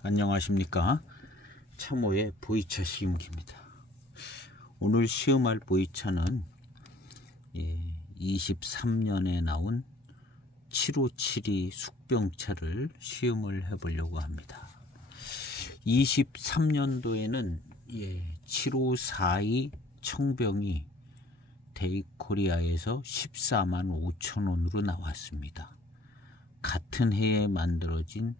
안녕하십니까. 참호의 보이차 시음기입니다. 오늘 시음할 보이차는 23년에 나온 7572 숙병차를 시음을 해보려고 합니다. 23년도에는 7542 청병이 데이코리아에서 145,000원으로 나왔습니다. 같은 해에 만들어진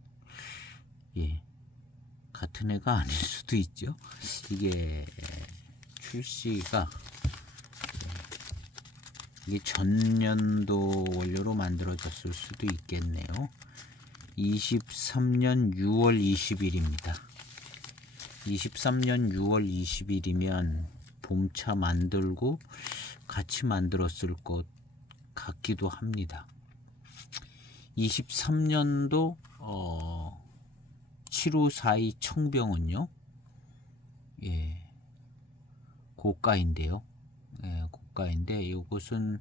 같은 해가 아닐 수도 있죠. 이게 출시가 이게 전년도 원료로 만들어졌을 수도 있겠네요. 23년 6월 20일입니다. 23년 6월 20일이면 봄차 만들고 같이 만들었을 것 같기도 합니다. 23년도 7542 청병은요, 고가인데요. 고가인데 이것은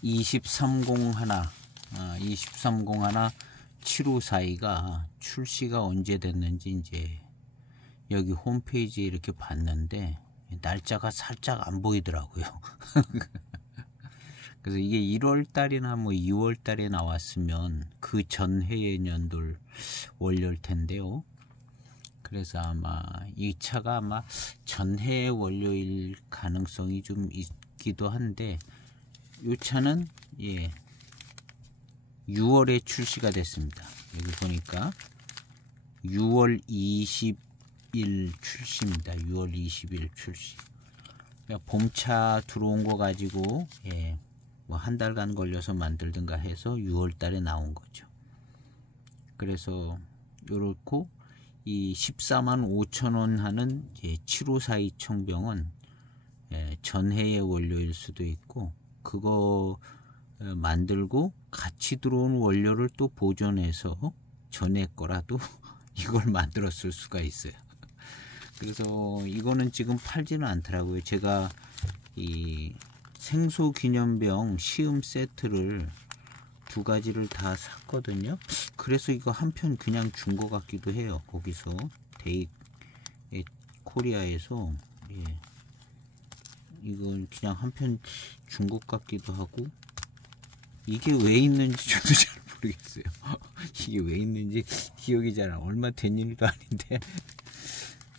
2301 7542가 출시가 언제 됐는지 이제 여기 홈페이지에 이렇게 봤는데 날짜가 살짝 안 보이더라고요. 그래서 이게 1월 달이나 뭐 2월 달에 나왔으면 그 전해의 년도를 원료일 텐데요. 그래서 아마 이 차가 아마 전해의 원료일 가능성이 좀 있기도 한데, 이 차는 6월에 출시가 됐습니다. 여기 보니까 6월 20일 출시입니다. 6월 20일 출시. 그러니까 봄차 들어온 거 가지고 뭐 한 달간 걸려서 만들든가 해서 6월 달에 나온 거죠. 그래서 요렇고 이 145,000원 하는 7542 청병은 전해의 원료일 수도 있고, 그거 만들고 같이 들어온 원료를 또 보존해서 전해 거라도 이걸 만들었을 수가 있어요. 그래서 이거는 지금 팔지는 않더라고요. 제가 이 생소기념병 시음 세트를 두 가지를 다 샀거든요. 그래서 이거 한 편 그냥 준 것 같기도 해요. 거기서 코리아에서 이건 그냥 한 편 준 것 같기도 하고, 이게 왜 있는지 저도 잘 모르겠어요. 이게 왜 있는지 기억이 잘 안 나요. 얼마 된 일도 아닌데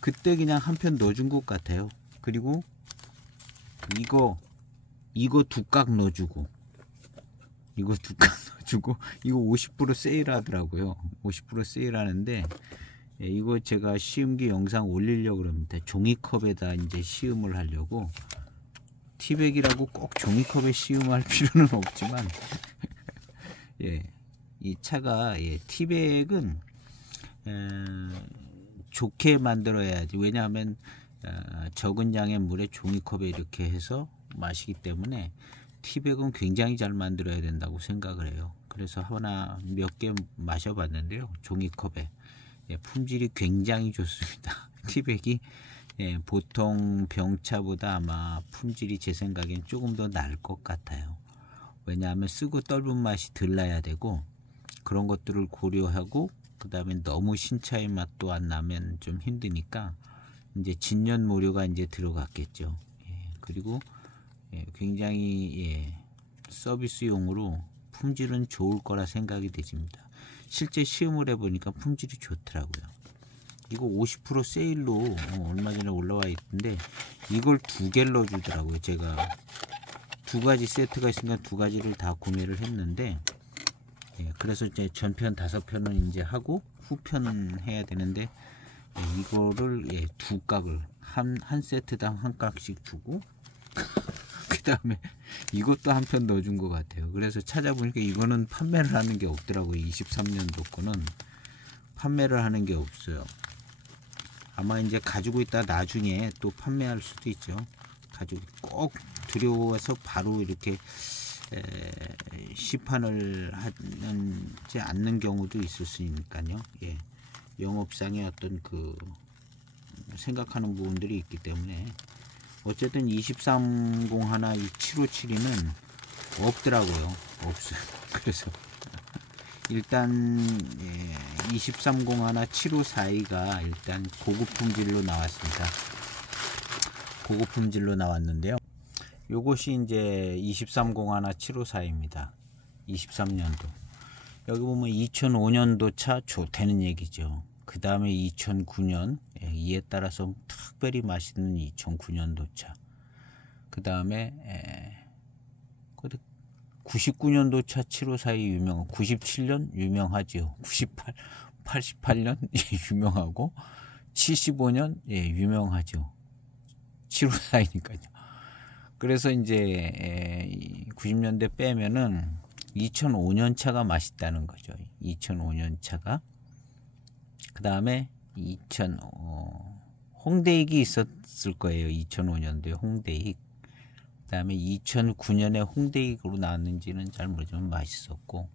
그때 그냥 한 편 넣어준 것 같아요. 그리고 이거 두 깍 넣어주고, 이거 50% 세일하더라고요. 50% 세일하는데, 이거 제가 시음기 영상 올리려고 합니다. 종이컵에다 이제 시음을 하려고. 티백이라고 꼭 종이컵에 시음할 필요는 없지만 이 차가 티백은 좋게 만들어야지. 왜냐하면 적은 양의 물에 종이컵에 이렇게 해서 마시기 때문에 티백은 굉장히 잘 만들어야 된다고 생각을 해요. 그래서 하나 몇 개 마셔봤는데요, 종이컵에 품질이 굉장히 좋습니다. 티백이 보통 병차보다 아마 품질이 제 생각엔 조금 더 나을 것 같아요. 왜냐하면 쓰고 떫은 맛이 덜 나야 되고, 그런 것들을 고려하고, 그 다음에 너무 신차의 맛도 안 나면 좀 힘드니까 이제 진년모료가 이제 들어갔겠죠. 그리고 굉장히 서비스용으로 품질은 좋을 거라 생각이 되집니다. 실제 시음을 해보니까 품질이 좋더라고요. 이거 50% 세일로 얼마 전에 올라와 있던데, 이걸 두 개를 넣어주더라고요. 제가 두 가지 세트가 있으니까 두 가지를 다 구매를 했는데, 그래서 이제 전편 5편은 이제 하고 후편은 해야 되는데, 이거를 두 깍을 한 세트당 한 깍씩 주고 그 다음에 이것도 한 편 넣어준 것 같아요. 그래서 찾아보니까 이거는 판매를 하는 게 없더라고요. 23년도 거는 판매를 하는 게 없어요. 아마 이제 가지고 있다 나중에 또 판매할 수도 있죠. 가지고 꼭 들여와서 바로 이렇게 시판을 하지 않는 경우도 있을 수 있으니까요. 영업상의 어떤 그 생각하는 부분들이 있기 때문에, 어쨌든 2301 이 7572는 없더라고요. 없어요. 그래서 일단 2301 7542가 일단 고급 품질로 나왔습니다. 고급 품질로 나왔는데요. 요것이 이제 2301 7542입니다. 23년도. 여기 보면 2005년도 차 좋다는 얘기죠. 그 다음에 2009년, 이에 따라서 특별히 맛있는 2009년도 차. 그 다음에 99년도 차 7542 유명하고, 97년 유명하지요. 88년 유명하고, 75년 유명하죠. 7542니까요. 그래서 이제 90년대 빼면은 2005년 차가 맛있다는 거죠. 2005년 차가. 그 다음에 홍대익이 있었을 거예요. 2005년도에 홍대익. 그 다음에 2009년에 홍대익으로 나왔는지는 잘 모르지만 맛있었고,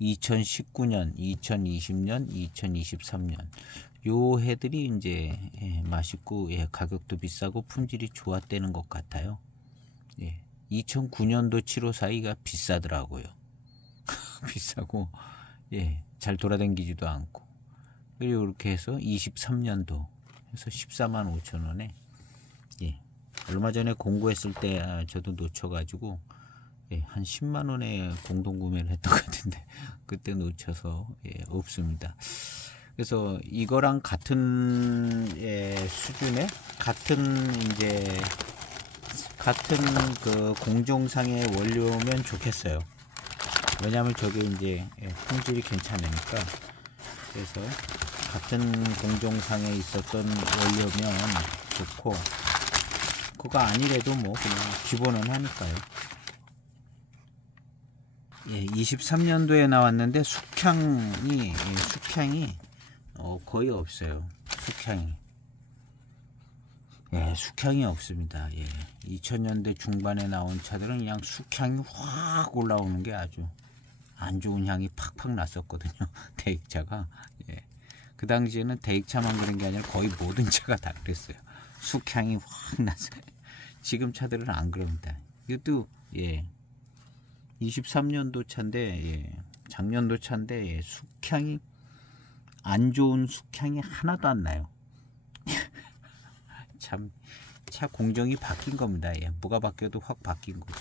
2019년, 2020년, 2023년 요 해들이 이제 맛있고 가격도 비싸고 품질이 좋았다는 것 같아요. 2009년도 7542가 비싸더라고요. 비싸고 잘 돌아다니지도 않고. 그리고 이렇게 해서 23년도 해서 145,000원에 얼마 전에 공구했을 때 저도 놓쳐가지고 한 10만원에 공동구매를 했던 것 같은데 그때 놓쳐서 없습니다. 그래서 이거랑 같은 수준의 같은 그 공정상의 원료면 좋겠어요. 왜냐하면 저게 이제 품질이 괜찮으니까. 그래서 같은 공정상에 있었던 원료면 좋고, 그거 아니래도 뭐 그냥 기본은 하니까요. 23년도에 나왔는데 숙향이 거의 없어요. 숙향이 없습니다. 2000년대 중반에 나온 차들은 그냥 숙향이 확 올라오는 게 아주 안 좋은 향이 팍팍 났었거든요. 대익차가. 그 당시에는 대익차만 그런 게 아니라 거의 모든 차가 다 그랬어요. 숙향이 확 났어요. 지금 차들은 안 그럽니다. 이것도 23년도 차인데 작년도 차인데 숙향이 안 좋은 숙향이 하나도 안 나요. 참 차 공정이 바뀐 겁니다. 뭐가 바뀌어도 확 바뀐 거죠.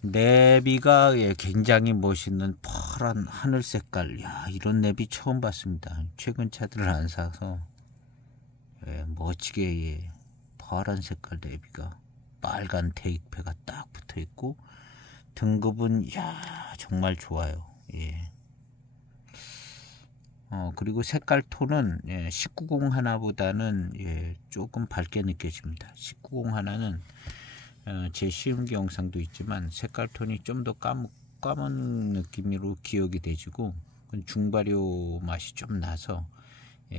내비가 굉장히 멋있는 파란 하늘 색깔. 이런 내비 처음 봤습니다. 최근 차들을 안 사서 멋지게 파란 색깔 내비가 빨간 테이프가 딱 붙어 있고, 등급은 정말 좋아요. 그리고 색깔 톤은 1901 하나보다는 조금 밝게 느껴집니다. 1901 하나는 제 시음기 영상도 있지만 색깔 톤이 좀 더 까만 느낌으로 기억이 되지고, 중발효 맛이 좀 나서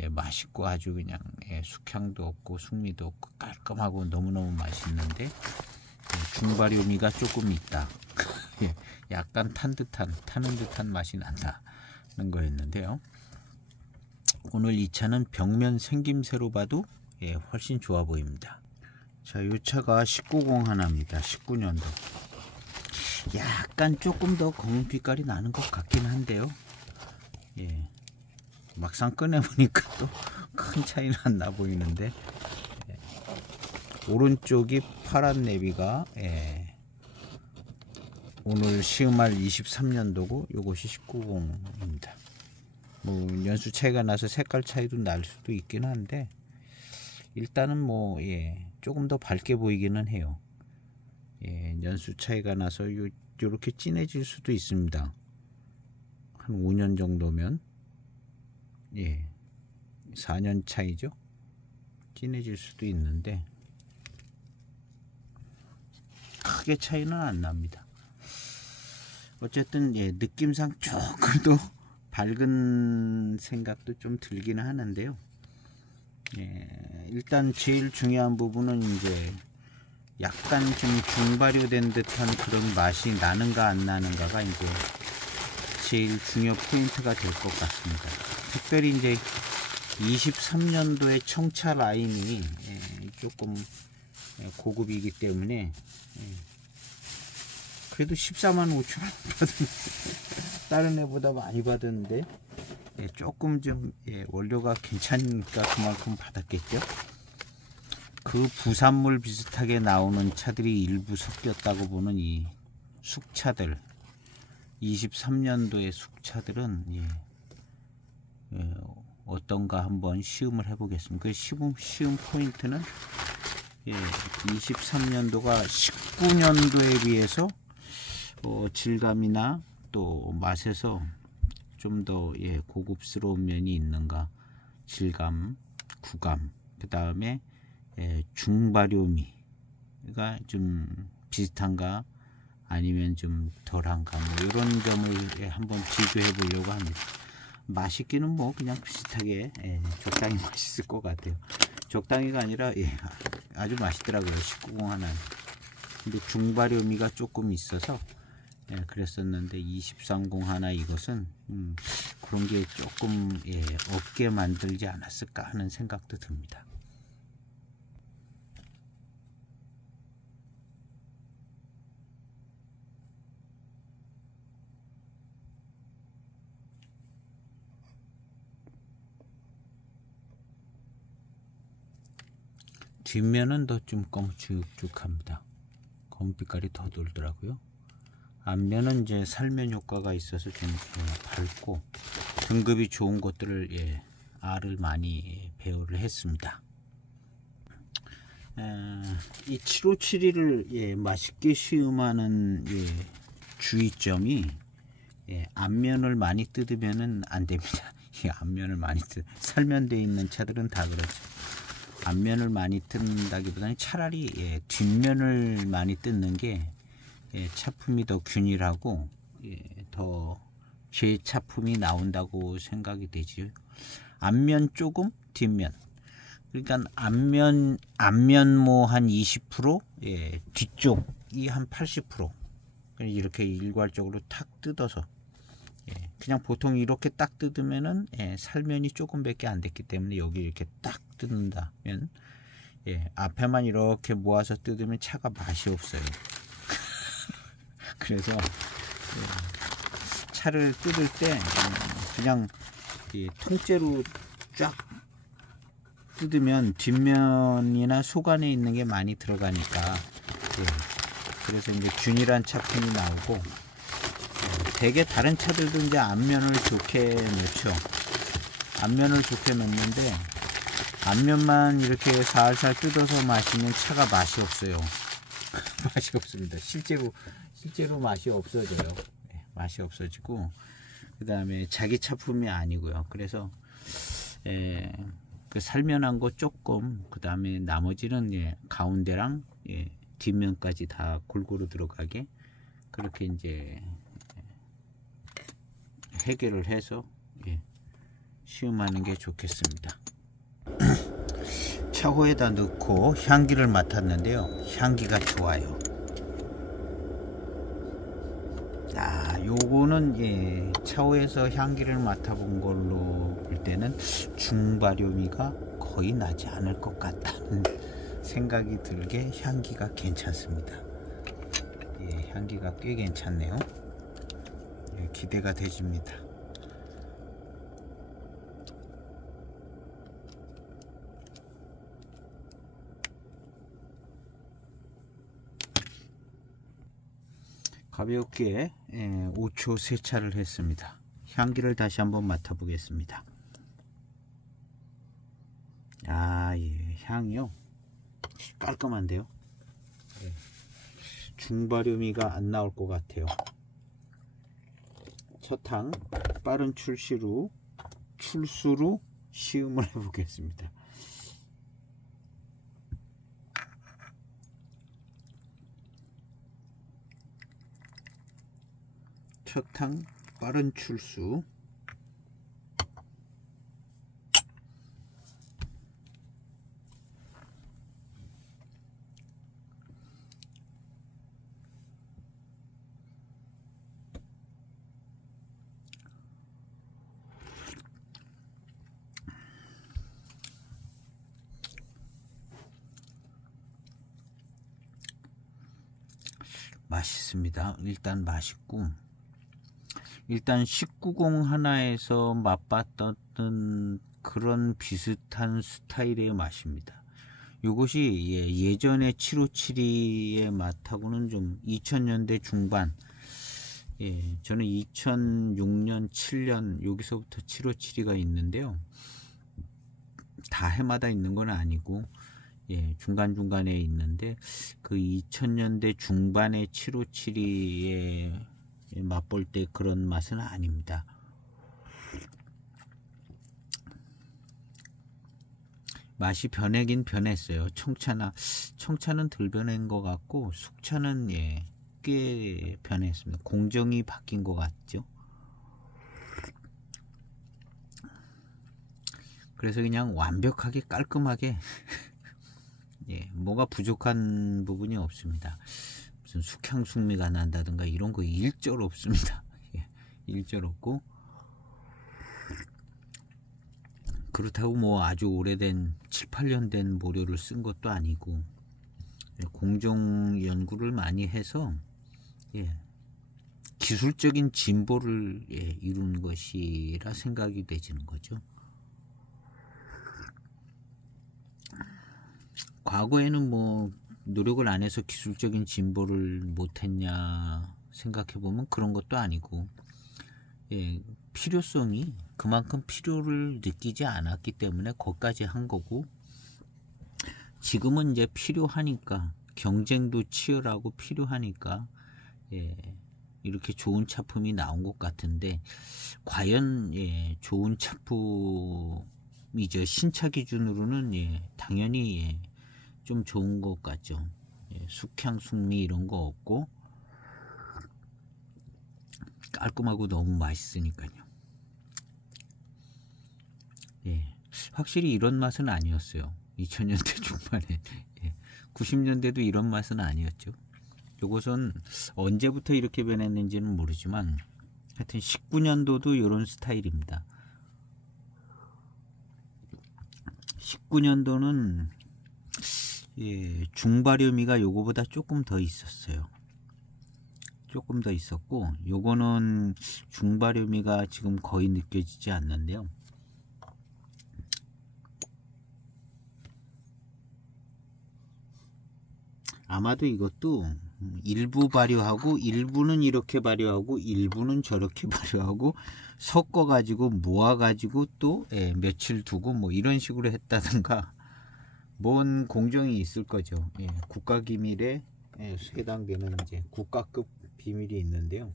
맛있고 아주 그냥 숙향도 없고 숙미도 없고 깔끔하고 너무너무 맛있는데, 중발효미가 조금 있다. 약간 타는 듯한 맛이 난다는 거였는데요. 오늘 이 차는 벽면 생김새로 봐도 훨씬 좋아 보입니다. 자, 이 차가 1901 하나입니다. 19년도. 약간 조금 더 검은 빛깔이 나는 것 같긴 한데요. 막상 꺼내보니까 또 큰 차이는 안 나 보이는데, 오른쪽이 파란 내비가 오늘 시음할 23년도고 요것이 1990입니다. 뭐 연수 차이가 나서 색깔 차이도 날 수도 있긴 한데, 일단은 뭐 조금 더 밝게 보이기는 해요. 연수 차이가 나서 요렇게 진해질 수도 있습니다. 한 5년 정도면 4년 차이죠. 진해질 수도 있는데 크게 차이는 안 납니다. 어쨌든 느낌상 조금 더 밝은 생각도 좀 들기는 하는데요. 일단 제일 중요한 부분은 이제 약간 좀 중발효된 듯한 그런 맛이 나는가 안 나는가가 이제 제일 중요 포인트가 될 것 같습니다. 특별히 이제 23년도의 청차 라인이 조금 고급이기 때문에 그래도 14만 5천 원 받은 다른 애보다 많이 받았는데 예, 조금 좀 예, 원료가 괜찮으니까 그만큼 받았겠죠. 그 부산물 비슷하게 나오는 차들이 일부 섞였다고 보는 이 숙차들, 23년도의 숙차들은 예, 예, 어떤가 한번 시음을 해보겠습니다. 그 시음 포인트는 예, 23년도가 19년도에 비해서 질감이나 또 맛에서 좀 더 예, 고급스러운 면이 있는가, 질감, 구감, 그 다음에 예, 중발효미가 좀 비슷한가 아니면 좀 덜한가, 뭐 이런 점을 예, 한번 비교해 보려고 합니다. 맛있기는 뭐 그냥 비슷하게 예, 적당히 맛있을 것 같아요. 적당히가 아니라 예, 아주 맛있더라고요. 19공 하나. 근데 중발효미가 조금 있어서 예, 그랬었는데 23공 하나 이것은 그런 게 조금 예, 없게 만들지 않았을까 하는 생각도 듭니다. 뒷면은 더 좀 검쭉쭉합니다. 검빛깔이 더 돌더라고요. 앞면은 이제 살면 효과가 있어서 좀 밝고 등급이 좋은 것들을 예, 알을 많이 배열을 했습니다. 이 7572를 예, 맛있게 시음하는 예, 주의점이 예, 앞면을 많이 뜯으면은 안 됩니다. 이 앞면을 많이 살면돼 있는 차들은 다 그렇죠. 앞면을 많이 뜯는다기보다는 차라리 예, 뒷면을 많이 뜯는 게 예, 차품이 더 균일하고 예, 더 재차품이 나온다고 생각이 되지요. 앞면 조금, 뒷면. 그러니까 앞면 뭐 한 20%, 예, 뒤쪽이 한 80%. 이렇게 일괄적으로 탁 뜯어서 예, 그냥 보통 이렇게 딱 뜯으면은 예, 살면이 조금밖에 안 됐기 때문에 여기 이렇게 딱 뜯는다면 예, 앞에만 이렇게 모아서 뜯으면 차가 맛이 없어요. 그래서 예, 차를 뜯을 때 그냥 예, 통째로 쫙 뜯으면 뒷면이나 속 안에 있는 게 많이 들어가니까 예, 그래서 이제 균일한 차품이 나오고 대개 다른 차들도 이제 앞면을 좋게 놓죠. 앞면을 좋게 놓는데 앞면만 이렇게 살살 뜯어서 마시면 차가 맛이 없어요. 맛이 없습니다. 실제로 맛이 없어져요. 네, 맛이 없어지고 그 다음에 자기 차품이 아니고요. 그래서 그 살면한 거 조금, 그 다음에 나머지는 예, 가운데랑 예, 뒷면까지 다 골고루 들어가게 그렇게 이제 해결을 해서 예, 시음하는 게 좋겠습니다. 차고에다 넣고 향기를 맡았는데요. 향기가 좋아요. 요거는 예, 차후에서 향기를 맡아본 걸로 볼 때는 중발효미가 거의 나지 않을 것 같다는 생각이 들게 향기가 괜찮습니다. 예, 향기가 꽤 괜찮네요. 예, 기대가 되집니다. 가볍게 5초 세차를 했습니다. 향기를 다시 한번 맡아보겠습니다. 예, 향이요 깔끔한데요. 예, 중발효미가 안 나올 것 같아요. 첫항 빠른 출수로 시음을 해보겠습니다. 첫항 빠른 출수. 맛있습니다. 일단 맛있고, 일단 19공 하나에서 맛봤던 그런 비슷한 스타일의 맛입니다. 이것이 예전의 757의 맛하고는 좀 2000년대 중반, 저는 2006년 7년 여기서부터 757가 있는데요. 다 해마다 있는 건 아니고 중간중간에 있는데, 그 2000년대 중반의 757의 맛볼 때 그런 맛은 아닙니다. 맛이 변하긴 변했어요. 청차는 덜 변한 것 같고, 숙차는 꽤 변했습니다. 공정이 바뀐 것 같죠. 그래서 그냥 완벽하게 깔끔하게 뭐가 부족한 부분이 없습니다. 무슨 숙향숙미가 난다든가 이런 거 일절 없습니다. 일절 없고, 그렇다고 뭐 아주 오래된 7, 8년 된 모료를 쓴 것도 아니고, 공정 연구를 많이 해서 기술적인 진보를 이룬 것이라 생각이 되지는 거죠. 과거에는 뭐 노력을 안 해서 기술적인 진보를 못했냐 생각해 보면 그런 것도 아니고, 필요성이 그만큼 필요를 느끼지 않았기 때문에 거기까지 한 거고, 지금은 이제 필요하니까, 경쟁도 치열하고 필요하니까 이렇게 좋은 차품이 나온 것 같은데, 과연 좋은 차품이죠. 신차 기준으로는 당연히 좀 좋은 것 같죠. 숙향 숙미 이런 거 없고 깔끔하고 너무 맛있으니까요. 확실히 이런 맛은 아니었어요. 2000년대 중반에 90년대도 이런 맛은 아니었죠. 요것은 언제부터 이렇게 변했는지는 모르지만 하여튼 19년도도 이런 스타일입니다. 19년도는 중발효미가 요거보다 조금 더 있었어요. 조금 더 있었고, 요거는 중발효미가 지금 거의 느껴지지 않는데요. 아마도 이것도 일부 발효하고, 일부는 이렇게 발효하고, 일부는 저렇게 발효하고, 섞어가지고 모아가지고 또 며칠 두고 뭐 이런 식으로 했다든가, 뭔 공정이 있을 거죠. 국가기밀에 해당되는 이제 국가급 비밀이 있는데요.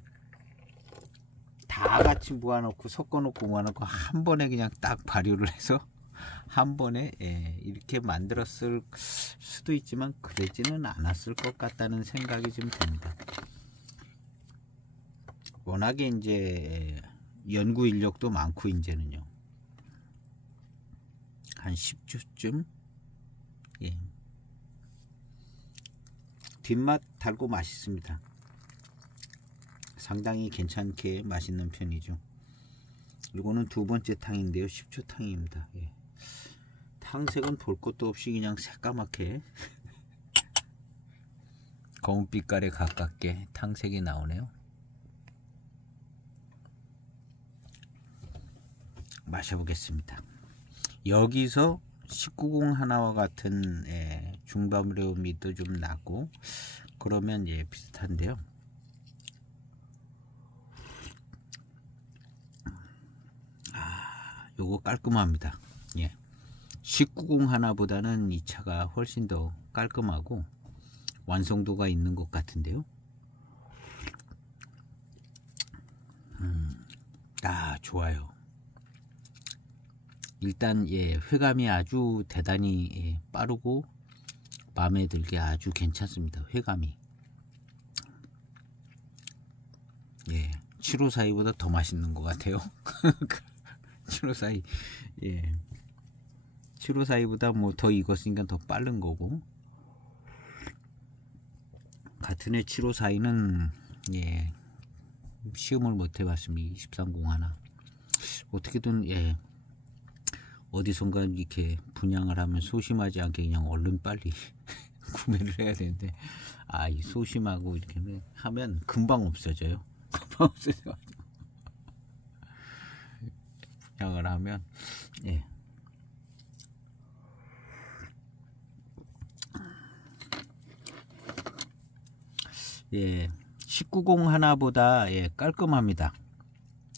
다 같이 모아놓고 섞어놓고 모아놓고 한 번에 그냥 딱 발효를 해서 한 번에 이렇게 만들었을 수도 있지만 그러지는 않았을 것 같다는 생각이 좀 듭니다. 워낙에 이제 연구 인력도 많고, 이제는요 한 10주쯤 뒷맛 달고 맛있습니다. 상당히 괜찮게 맛있는 편이죠. 이거는 두 번째 탕인데요, 10초 탕입니다. 탕색은 볼 것도 없이 그냥 새까맣게 검은빛깔에 가깝게 탕색이 나오네요. 마셔보겠습니다. 여기서 19공 하나와 같은 중발효미도 좀 나고 그러면 비슷한데요. 요거 깔끔합니다. 19공 하나보다는 이 차가 훨씬 더 깔끔하고 완성도가 있는 것 같은데요. 좋아요. 일단 회감이 아주 대단히 빠르고 마음에 들게 아주 괜찮습니다. 회감이 7542보다 더 맛있는 것 같아요. 7542 7542보다 뭐 더 익었으니까 더 빠른 거고, 같은 해 7542는 시음을 못 해봤습니다. 23공 하나 어떻게든 어디선가 이렇게 분양을 하면 소심하지 않게 그냥 얼른 빨리 구매를 해야 되는데 아, 이 소심하고 이렇게 하면 금방 없어져요. 금방 없어져. 분양을 하면, 예. 예, 19공 하나보다 예, 깔끔합니다.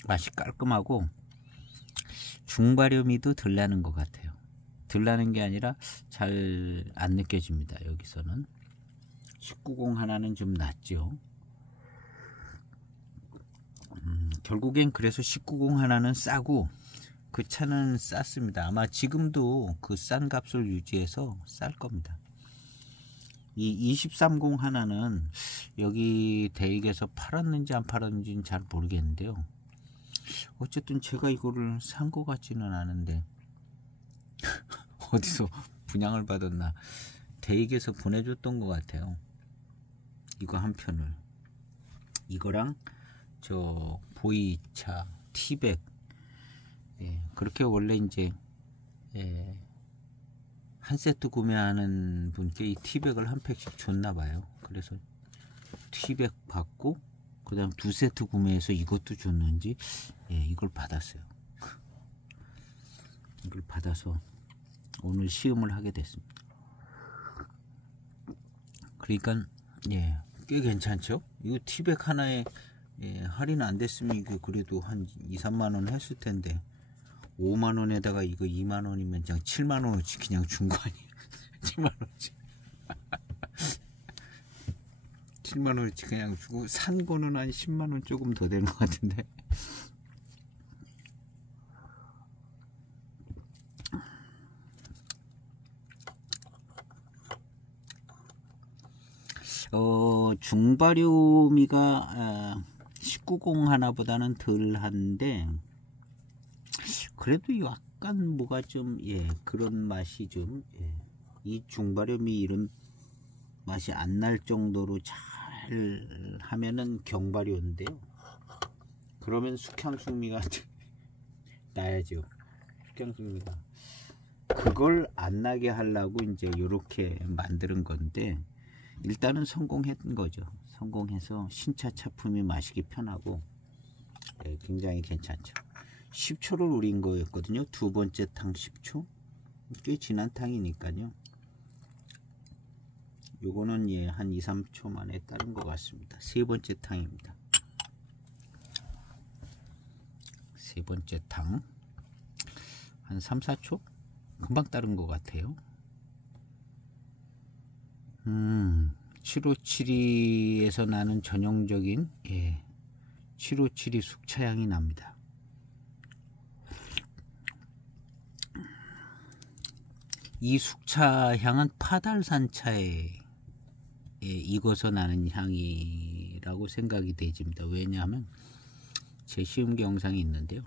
맛이 깔끔하고 중발효미도 덜 나는 것 같아요. 덜 나는 게 아니라 잘 안 느껴집니다. 여기서는 19공 하나는 좀 낫죠. 결국엔 그래서 19공 하나는 싸고 그 차는 쌌습니다. 아마 지금도 그 싼 값을 유지해서 쌀 겁니다. 이 23공 하나는 여기 대익에서 팔았는지 안 팔았는지는 잘 모르겠는데요. 어쨌든 제가 이거를 산 것 같지는 않은데 어디서 분양을 받았나, 대익에서 보내줬던 것 같아요. 이거 한 편을, 이거랑 저 보이차 티백, 예, 그렇게 원래 이제 예, 한 세트 구매하는 분께 이 티백을 한 팩씩 줬나 봐요. 그래서 티백 받고 그 다음 두 세트 구매해서 이것도 줬는지 예, 이걸 받았어요. 이걸 받아서 오늘 시음을 하게 됐습니다. 그러니까 예, 꽤 괜찮죠? 이거 티백 하나에 예, 할인 안 됐으면 이거 그래도 한 2, 3만원 했을 텐데 5만원에다가 이거 2만원이면 그냥 7만원어치 그냥 준 거 아니에요? 7만원어치 7만원어치 그냥 주고 산 거는 한 10만원 조금 더 되는 것 같은데. 중발효미가 19공 하나보다는 덜한데 그래도 약간 뭐가 좀 예, 그런 맛이 좀 예, 이 중발효미 이런 맛이 안 날 정도로 잘 하면은 경발효인데요. 그러면 숙향숙미가 나야죠. 숙향숙미가 그걸 안 나게 하려고 이제 이렇게 만드는 건데 일단은 성공했던 거죠. 성공해서 신차 차품이 마시기 편하고 예, 굉장히 괜찮죠. 10초를 우린 거였거든요. 두 번째 탕 10초. 꽤 진한 탕이니까요. 요거는 예, 한 2, 3초 만에 따른 것 같습니다. 세 번째 탕입니다. 세 번째 탕. 한 3, 4초? 금방 따른 것 같아요. 7572에서 나는 전형적인 예, 7572 숙차향이 납니다. 이 숙차향은 파달산차에 예, 익어서 나는 향이라고 생각이 되집니다. 왜냐하면 제 시음기 영상이 있는데요.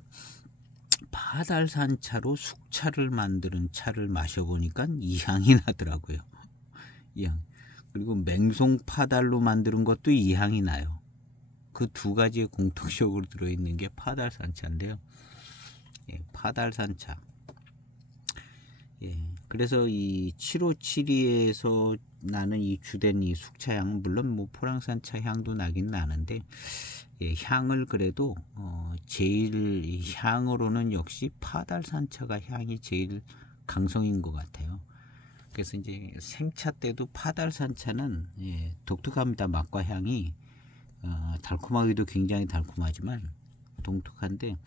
파달산차로 숙차를 만드는 차를 마셔보니까 이 향이 나더라고요. 이 향. 그리고 맹송파달로 만드는 것도 이 향이 나요. 그 두 가지의 공통적으로 들어있는 게 파달산차인데요. 예, 파달산차. 예, 그래서 이 7572에서 나는 이 주된 이 숙차향은 물론 뭐 포랑산차 향도 나긴 나는데 예, 향을 그래도 제일 향으로는 역시 파달산차가 향이 제일 강성인 것 같아요. 그래서 이제 생차 때도 파달산차는 예, 독특합니다. 맛과 향이 달콤하기도 굉장히 달콤하지만 독특한데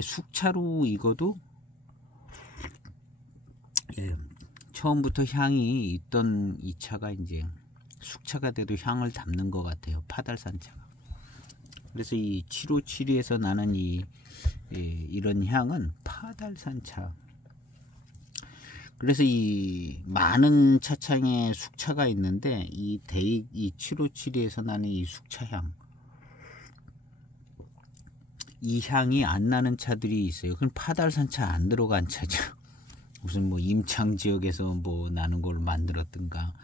숙차로 익어도 예, 처음부터 향이 있던 이 차가 이제 숙차가 돼도 향을 담는 것 같아요. 파달산차가. 그래서 이 7572에서 나는 이런 향은 파달산차. 그래서 이 많은 차창에 숙차가 있는데 이 7572에서 나는 이 숙차향, 이 향이 안 나는 차들이 있어요. 그건 파달산차 안 들어간 차죠. 무슨 뭐 임창 지역에서 뭐 나는 걸 만들었든가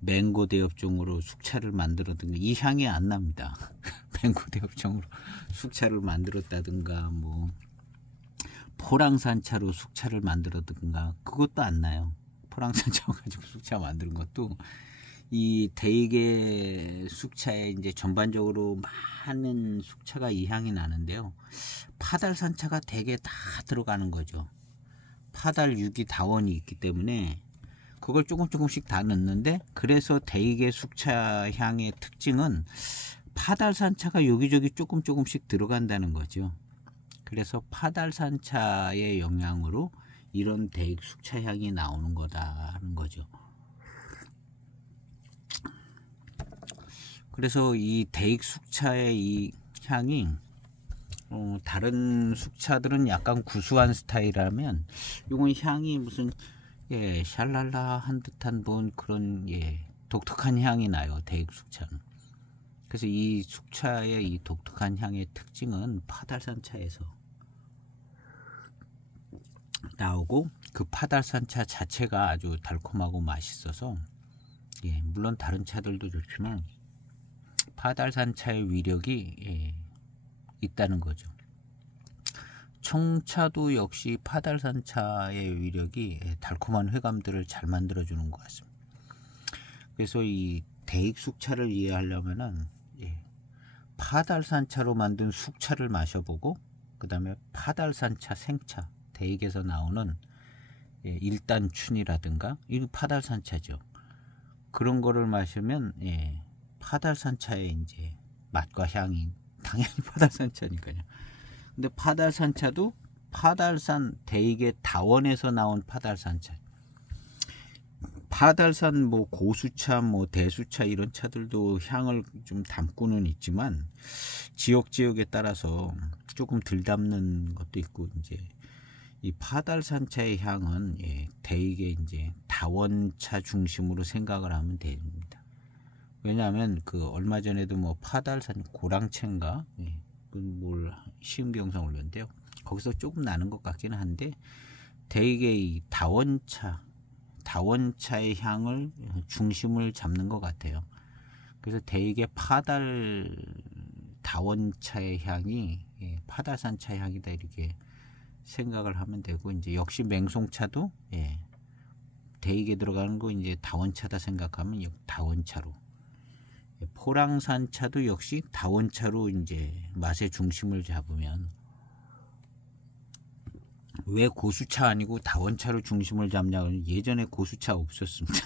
맹고 대엽종으로 숙차를 만들었든가 이 향이 안 납니다. 맹고 대엽종으로 숙차를 만들었다든가 뭐 포랑산차로 숙차를 만들었든가 그것도 안 나요. 포랑산차 가지고 숙차 만드는 것도 이 대이게 숙차에 이제 전반적으로 많은 숙차가 이 향이 나는데요. 파달산차가 대개 다 들어가는 거죠. 파달 유기 다원이 있기 때문에 그걸 조금씩 다 넣는데, 그래서 대이게 숙차 향의 특징은 파달산차가 여기저기 조금씩 들어간다는 거죠. 그래서 파달산차의 영향으로 이런 대익 숙차 향이 나오는 거다 하는 거죠. 그래서 이 대익 숙차의 이 향이 다른 숙차들은 약간 구수한 스타일이라면 이건 향이 무슨 샬랄라한 듯한 그런 독특한 향이 나요. 대익 숙차는. 그래서 이 숙차의 이 독특한 향의 특징은 파달산차에서 나오고, 그 파달산차 자체가 아주 달콤하고 맛있어서 물론 다른 차들도 좋지만 파달산차의 위력이 있다는 거죠. 청차도 역시 파달산차의 위력이 달콤한 회감들을 잘 만들어주는 것 같습니다. 그래서 이 대익 숙차를 이해하려면은 파달산차로 만든 숙차를 마셔보고, 그 다음에 파달산차 생차, 대익에서 나오는 일단춘이라든가 이거 파달산차죠. 그런 거를 마시면 파달산차의 이제 맛과 향이 당연히 파달산차니까요. 근데 파달산차도 파달산 대익의 다원에서 나온 파달산차. 파달산 뭐 고수차, 뭐 대수차 이런 차들도 향을 좀 담고는 있지만 지역에 따라서 조금 덜 담는 것도 있고, 이제 이 파달산차의 향은 대익의 이제 다원차 중심으로 생각을 하면 됩니다. 왜냐하면 그 얼마 전에도 뭐 파달산 고랑채인가 뭘 시음기 영상 올렸는데요. 거기서 조금 나는 것 같기는 한데, 대익의 이 다원차의 향을 중심을 잡는 것 같아요. 그래서 대익의 파달 다원차의 향이 파달산차 향이다 이렇게 생각을 하면 되고, 이제 역시 맹송차도 대익에 들어가는 거 이제 다원차다 생각하면 다원차로, 포랑산차도 역시 다원차로 이제 맛의 중심을 잡으면, 왜 고수차 아니고 다원차로 중심을 잡냐고, 예전에 고수차 없었습니다.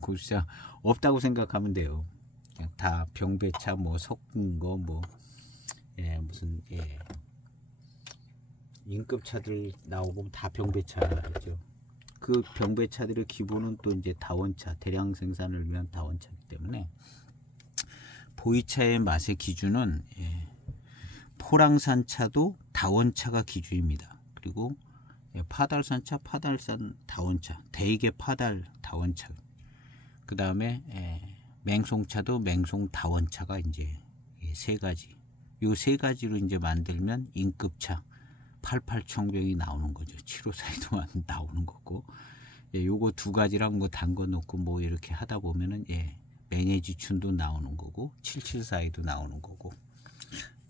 고수차 없다고 생각하면 돼요. 그냥 다 병배차 뭐 섞은 거 무슨 인급차들 나오고 다 병배차죠. 그 병배차들의 기본은 또 이제 다원차, 대량 생산을 위한 다원차이기 때문에 보이차의 맛의 기준은 포랑산차도 다원차가 기준입니다. 그리고 파달산차, 파달산 다원차, 대익의 파달 다원차, 그 다음에 맹송차도 맹송 다원차가 이제 세 가지, 요 세 가지로 이제 만들면 인급차 88청병이 나오는 거죠. 754도 나오는 거고, 요거 두 가지랑 뭐 단 거 넣고 뭐 이렇게 하다 보면은 맹해지춘도 나오는 거고 7742도 나오는 거고,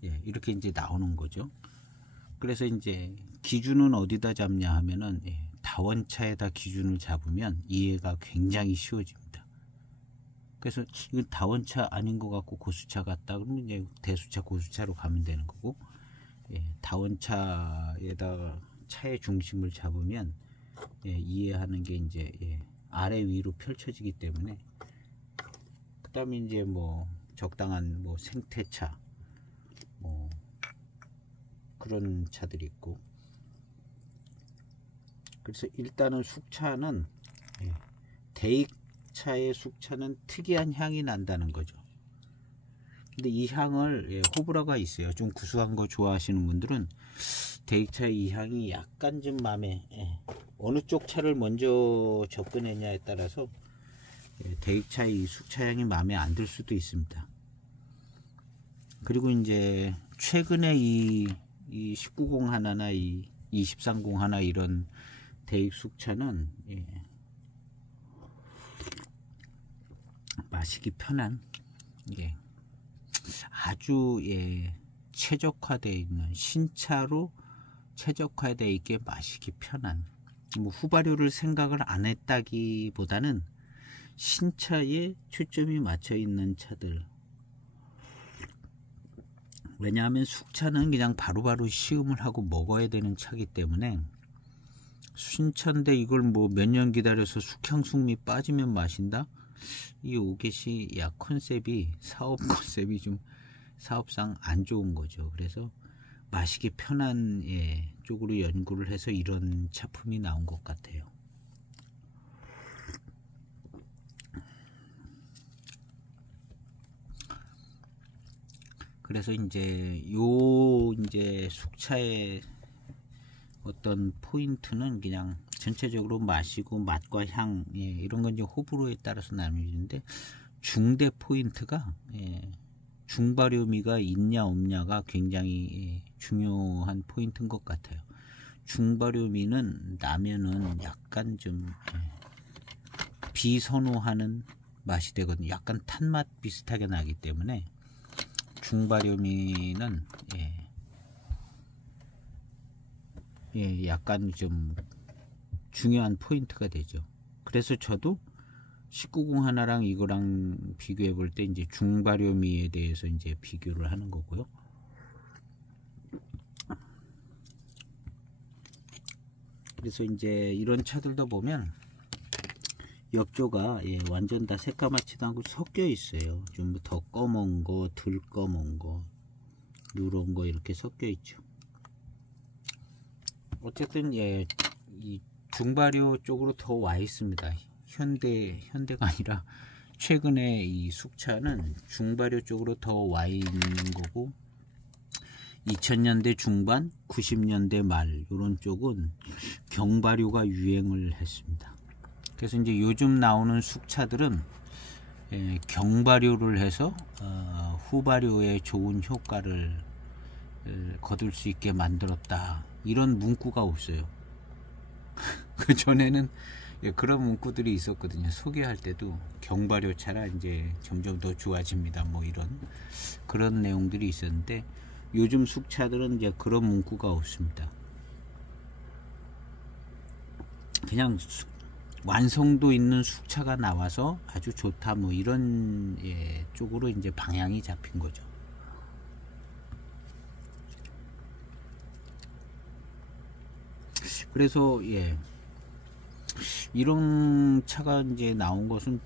이렇게 이제 나오는 거죠. 그래서 이제 기준은 어디다 잡냐 하면은 다원차에다 기준을 잡으면 이해가 굉장히 쉬워집니다. 그래서 이건 다원차 아닌 것 같고 고수차 같다 그러면 이제 대수차, 고수차로 가면 되는 거고, 다원차에다가 차의 중심을 잡으면 이해하는 게 이제 아래 위로 펼쳐지기 때문에, 그 다음에 이제 뭐 적당한 뭐 생태차 뭐 그런 차들이 있고, 그래서 일단은 숙차는 대익차의 숙차는 특이한 향이 난다는 거죠. 근데 이 향을 호불호가 있어요. 좀 구수한 거 좋아하시는 분들은 대익차의 이 향이 약간 좀 마음에 어느 쪽 차를 먼저 접근했냐에 따라서 대익차의 이 숙차향이 마음에 안 들 수도 있습니다. 그리고 이제 최근에 이 1901 하나, 이 2030 하나 이런 대익 숙차는 마시기 편한, 아주 최적화되어 있는 신차로 최적화되어 있게 마시기 편한, 뭐 후발효를 생각을 안 했다기보다는 신차에 초점이 맞춰 있는 차들. 왜냐하면 숙차는 그냥 바로바로 시음을 하고 먹어야 되는 차기 때문에, 신차인데 이걸 뭐 몇 년 기다려서 숙향숙미 빠지면 마신다? 이 오겟이 컨셉이, 사업 컨셉이 좀 사업상 안 좋은 거죠. 그래서 마시기 편한 쪽으로 연구를 해서 이런 차품이 나온 것 같아요. 그래서 이제 숙차의 어떤 포인트는 그냥 전체적으로 마시고 맛과 향, 이런 건 이제 호불호에 따라서 나뉘는데, 중대 포인트가 중발효미가 있냐 없냐가 굉장히 중요한 포인트인 것 같아요. 중발효미는 나면은 약간 좀 비선호하는 맛이 되거든요. 약간 탄맛 비슷하게 나기 때문에 중발효미는 약간 좀 중요한 포인트가 되죠. 그래서 저도 19공 하나랑 이거랑 비교해 볼 때 이제 중발효미에 대해서 이제 비교를 하는 거고요. 그래서 이제 이런 차들도 보면 옆조가 완전 다 새까맣지도 않고 섞여 있어요. 좀 더 검은 거, 덜 검은 거, 누런 거 이렇게 섞여 있죠. 어쨌든 이 중발효 쪽으로 더 와 있습니다. 현대가 아니라 최근에 이 숙차는 중발효 쪽으로 더 와 있는 거고, 2000년대 중반, 90년대 말 이런 쪽은 경발효가 유행을 했습니다. 그래서 이제 요즘 나오는 숙차들은 경발효를 해서 후발효의 좋은 효과를 거둘 수 있게 만들었다, 이런 문구가 없어요. 그 전에는 그런 문구들이 있었거든요. 소개할 때도 경발효차라 이제 점점 더 좋아집니다, 뭐 그런 내용들이 있었는데, 요즘 숙차들은 이제 그런 문구가 없습니다. 그냥 완성도 있는 숙차가 나와서 아주 좋다, 뭐 이런 쪽으로 이제 방향이 잡힌 거죠. 그래서 이런 차가 이제 나온 것은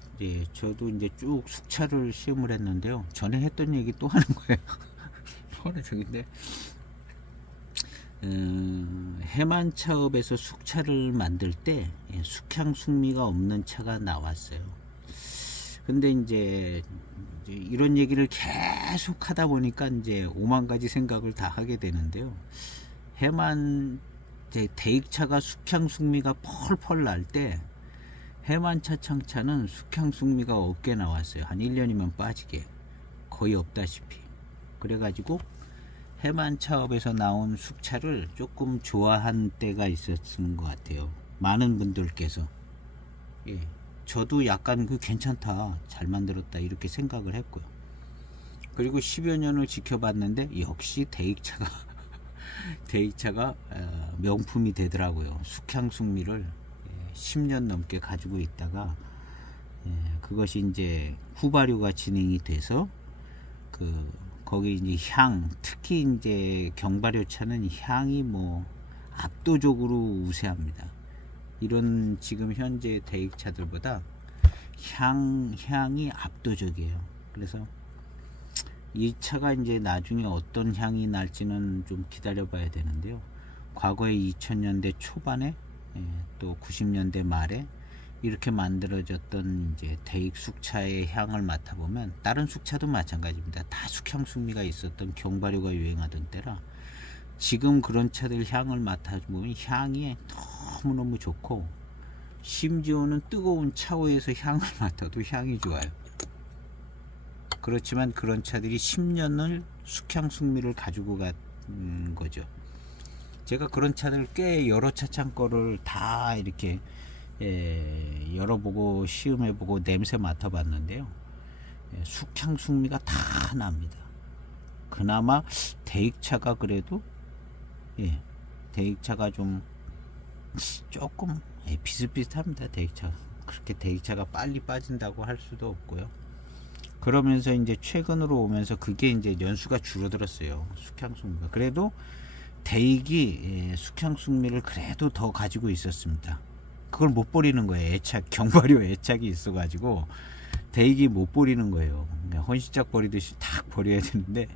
저도 이제 쭉 숙차를 시음을 했는데요. 전에 했던 얘기 또 하는 거예요. 하는 적인데, 해만차업에서 숙차를 만들 때 숙향 숙미가 없는 차가 나왔어요. 근데 이제 이런 얘기를 계속 하다 보니까 이제 5만 가지 생각을 다 하게 되는데요. 해만 대익차가 숙향숙미가 펄펄 날 때 해만차 창차는 숙향숙미가 없게 나왔어요. 한 1년이면 빠지게, 거의 없다시피. 그래가지고 해만차업에서 나온 숙차를 조금 좋아한 때가 있었던 것 같아요. 많은 분들께서. 저도 약간 괜찮다, 잘 만들었다, 이렇게 생각을 했고요. 그리고 10여 년을 지켜봤는데 역시 대익차가 명품이 되더라고요. 숙향숙미를 10년 넘게 가지고 있다가 그것이 이제 후발효가 진행이 돼서 거기 이제 향, 특히 이제 경발효차는 향이 뭐 압도적으로 우세합니다. 이런 지금 현재 대익차들보다 향이 압도적이에요. 그래서 이 차가 이제 나중에 어떤 향이 날지는 좀 기다려 봐야 되는데요. 과거에 2000년대 초반에 또 90년대 말에 이렇게 만들어졌던 이제 대익 숙차의 향을 맡아보면, 다른 숙차도 마찬가지입니다. 다 숙향숙미가 있었던 경발효가 유행하던 때라 지금 그런 차들 향을 맡아보면 향이 너무너무 좋고, 심지어는 뜨거운 차오에서 향을 맡아도 향이 좋아요. 그렇지만 그런 차들이 10년을 숙향숙미를 가지고 간 거죠. 제가 그런 차들 꽤 여러 차창 거를 다 이렇게 열어보고 시음해보고 냄새 맡아봤는데요. 숙향숙미가 다 납니다. 그나마 대익차가 그래도 대익차가 좀 조금 비슷비슷합니다. 대익차 그렇게 대익차가 빨리 빠진다고 할 수도 없고요. 그러면서 이제 최근으로 오면서 그게 이제 연수가 줄어들었어요. 숙향숙미가. 그래도 대익이 숙향숙미를 그래도 더 가지고 있었습니다. 그걸 못 버리는 거예요. 애착, 경과료 애착이 있어가지고 대익이 못 버리는 거예요. 헌시작 버리듯이 딱 버려야 되는데,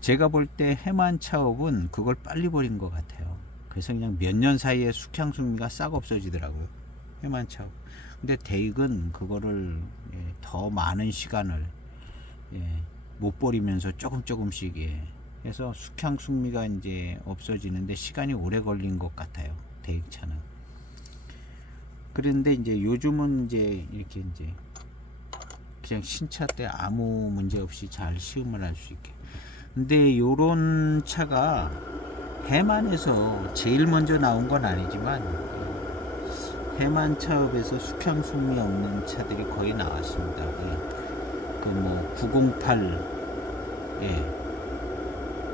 제가 볼 때 해만차업은 그걸 빨리 버린 것 같아요. 그래서 그냥 몇 년 사이에 숙향숙미가 싹 없어지더라고요. 해만차업. 근데 대익은 그거를 더 많은 시간을 못 버리면서 조금씩 해서 숙향숙미가 이제 없어지는데 시간이 오래 걸린 것 같아요. 대익차는. 그런데 이제 요즘은 이제 이렇게 이제 그냥 신차 때 아무 문제 없이 잘 시음을 할 수 있게. 근데 요런 차가 해만에서 제일 먼저 나온 건 아니지만 해만 차업에서 숙향숙미 없는 차들이 거의 나왔습니다. 그 뭐 908,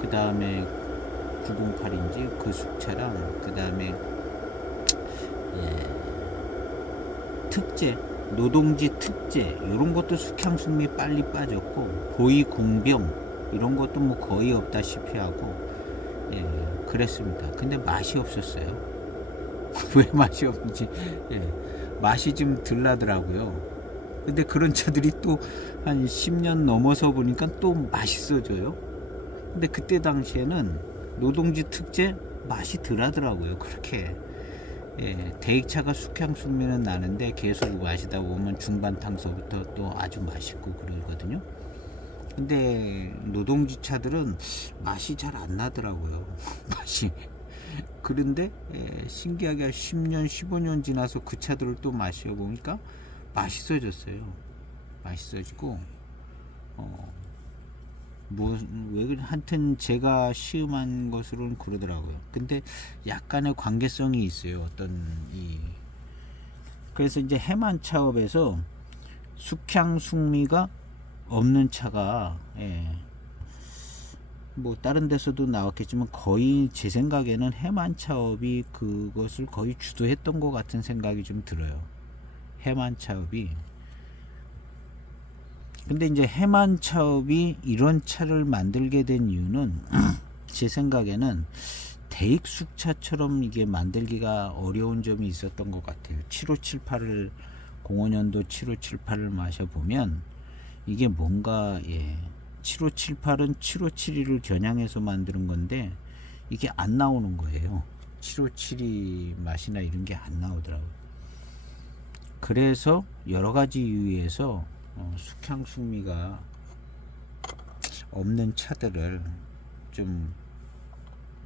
그 다음에 908인지 그 숙차랑 그 다음에 특제, 노동지 특제 이런 것도 숙향숙미 빨리 빠졌고, 보이공병 이런 것도 뭐 거의 없다시피 하고 그랬습니다. 근데 맛이 없었어요. 왜 맛이 없는지 맛이 좀 덜 나더라고요. 근데 그런 차들이 또 한 10년 넘어서 보니까 또 맛있어져요. 근데 그때 당시에는 노동지 특제 맛이 덜 하더라고요. 그렇게 대익차가 숙향숙미는 나는데 계속 마시다 보면 중반탕서부터 또 아주 맛있고 그러거든요. 근데 노동지 차들은 맛이 잘 안 나더라고요. 맛이. 그런데 신기하게 10년 15년 지나서 그 차들을 또 마셔보니까 맛있어졌어요. 맛있어지고 왜 그래, 하여튼 제가 시음한 것으로는 그러더라고요. 근데 약간의 관계성이 있어요. 그래서 이제 해만 차업에서 숙향숙미가 없는 차가 뭐 다른 데서도 나왔겠지만 거의 제 생각에는 해만 차업이 그것을 거의 주도했던 것 같은 생각이 좀 들어요. 해만 차업이. 근데 이제 해만 차업이 이런 차를 만들게 된 이유는 제 생각에는 대익 숙차처럼 이게 만들기가 어려운 점이 있었던 것 같아요. 7578을 05년도 7578을 마셔보면 이게 뭔가 7578은 7572를 겨냥해서 만드는 건데 이게 안 나오는 거예요. 7572 맛이나 이런 게 안 나오더라고요. 그래서 여러 가지 이유에서 숙향숙미가 없는 차들을 좀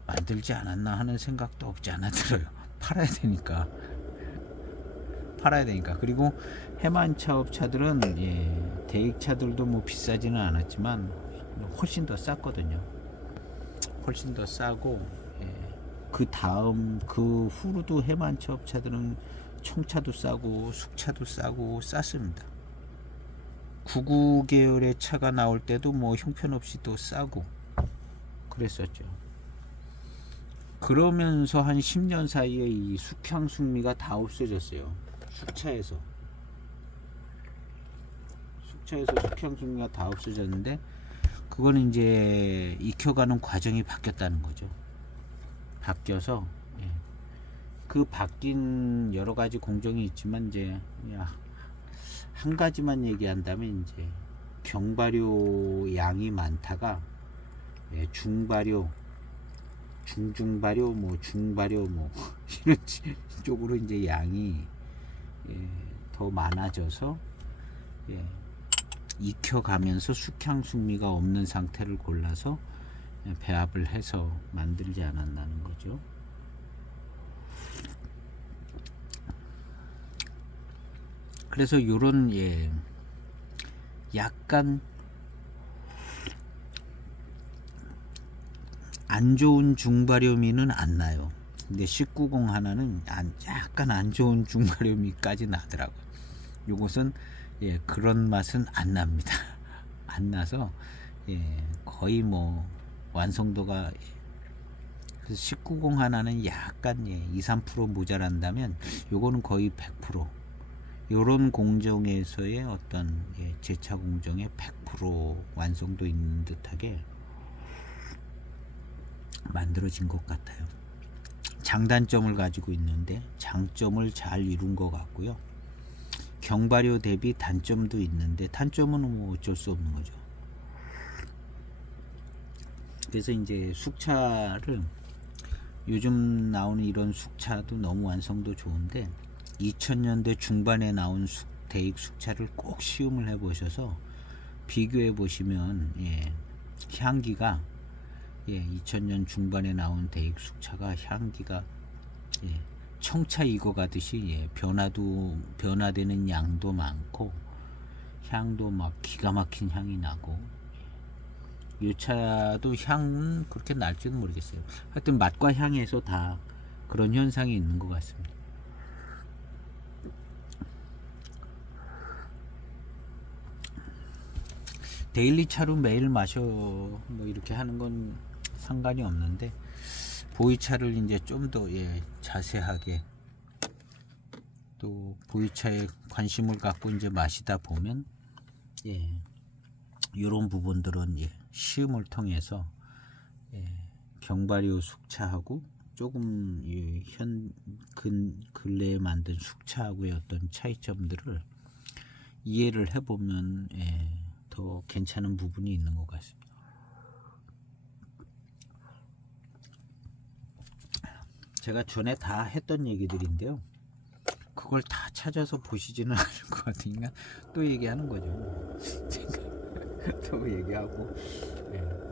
만들지 않았나 하는 생각도 없지 않아 들어요. 팔아야 되니까. 그리고 해만 차업 차들은 대익 차들도 뭐 비싸지는 않았지만 훨씬 더 쌌거든요. 훨씬 더 싸고 그 다음 그 후로도 해만 차업 차들은 청차도 싸고 숙차도 싸고 쌌습니다. 99 계열의 차가 나올 때도 뭐 형편없이 또 싸고 그랬었죠. 그러면서 한 10년 사이에 이 숙향숙미가 다 없어졌어요. 숙차에서 숙향숙미가 다 없어졌는데 그거는 이제 익혀가는 과정이 바뀌었다는 거죠. 바뀌어서 그 바뀐 여러 가지 공정이 있지만 이제 한 가지만 얘기한다면 이제 경발효 양이 많다가 중발효, 중발효, 뭐 중발효 뭐 이런 쪽으로 이제 양이 더 많아져서 익혀가면서 숙향숙미가 없는 상태를 골라서 배합을 해서 만들지 않았다는 거죠. 그래서 요런 약간 안 좋은 중발효미는 안 나요. 근데 1990 하나는 약간 안 좋은 중발효미까지 나더라고요. 요것은 그런 맛은 안 납니다. 안 나서 거의 뭐 완성도가 그래서 1990 하나는 약간 2-3% 모자란다면 요거는 거의 100% 요런 공정에서의 어떤 제차 공정의 100% 완성도 있는 듯하게 만들어진 것 같아요. 장단점을 가지고 있는데 장점을 잘 이룬 것 같고요. 경발효 대비 단점도 있는데 단점은 뭐 어쩔 수 없는 거죠. 그래서 이제 숙차를 요즘 나오는 이런 숙차도 너무 완성도 좋은데 2000년대 중반에 나온 대익 숙차를 꼭 시음을 해 보셔서 비교해 보시면 향기가 2000년 중반에 나온 대익 숙차가 향기가 청차 익어가듯이 변화되는 양도 많고 향도 막 기가 막힌 향이 나고, 이 차도 향은 그렇게 날지는 모르겠어요. 하여튼 맛과 향에서 다 그런 현상이 있는 것 같습니다. 데일리 차로 매일 마셔 뭐 이렇게 하는 건 상관이 없는데, 보이차를 이제 좀 더 자세하게 또 보이차에 관심을 갖고 이제 마시다 보면 이런 부분들은 시음을 통해서 경발효 숙차하고 조금 근래에 만든 숙차하고의 어떤 차이점들을 이해를 해보면 더 괜찮은 부분이 있는 것 같습니다. 제가 전에 다 했던 얘기들인데요, 그걸 다 찾아서 보시지는 않을 것 같으니까 또 얘기하는 거죠. 제가 또 얘기하고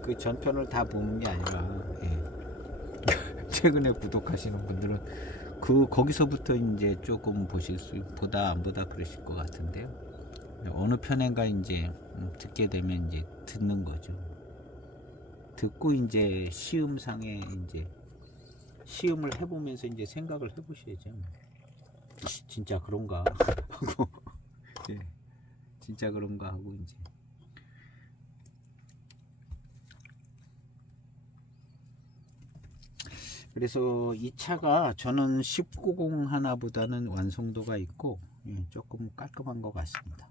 그 전편을 다 보는 게 아니라 최근에 구독하시는 분들은 거기서부터 이제 조금 보다 안 보다 그러실 것 같은데요. 어느 편인가 이제 듣게 되면 이제 듣는 거죠. 듣고 이제 시음상에 이제 시음을 해보면서 이제 생각을 해보셔야죠. 진짜 그런가 하고 진짜 그런가 하고 이제 그래서 이 차가 저는 1990 하나보다는 완성도가 있고 조금 깔끔한 것 같습니다.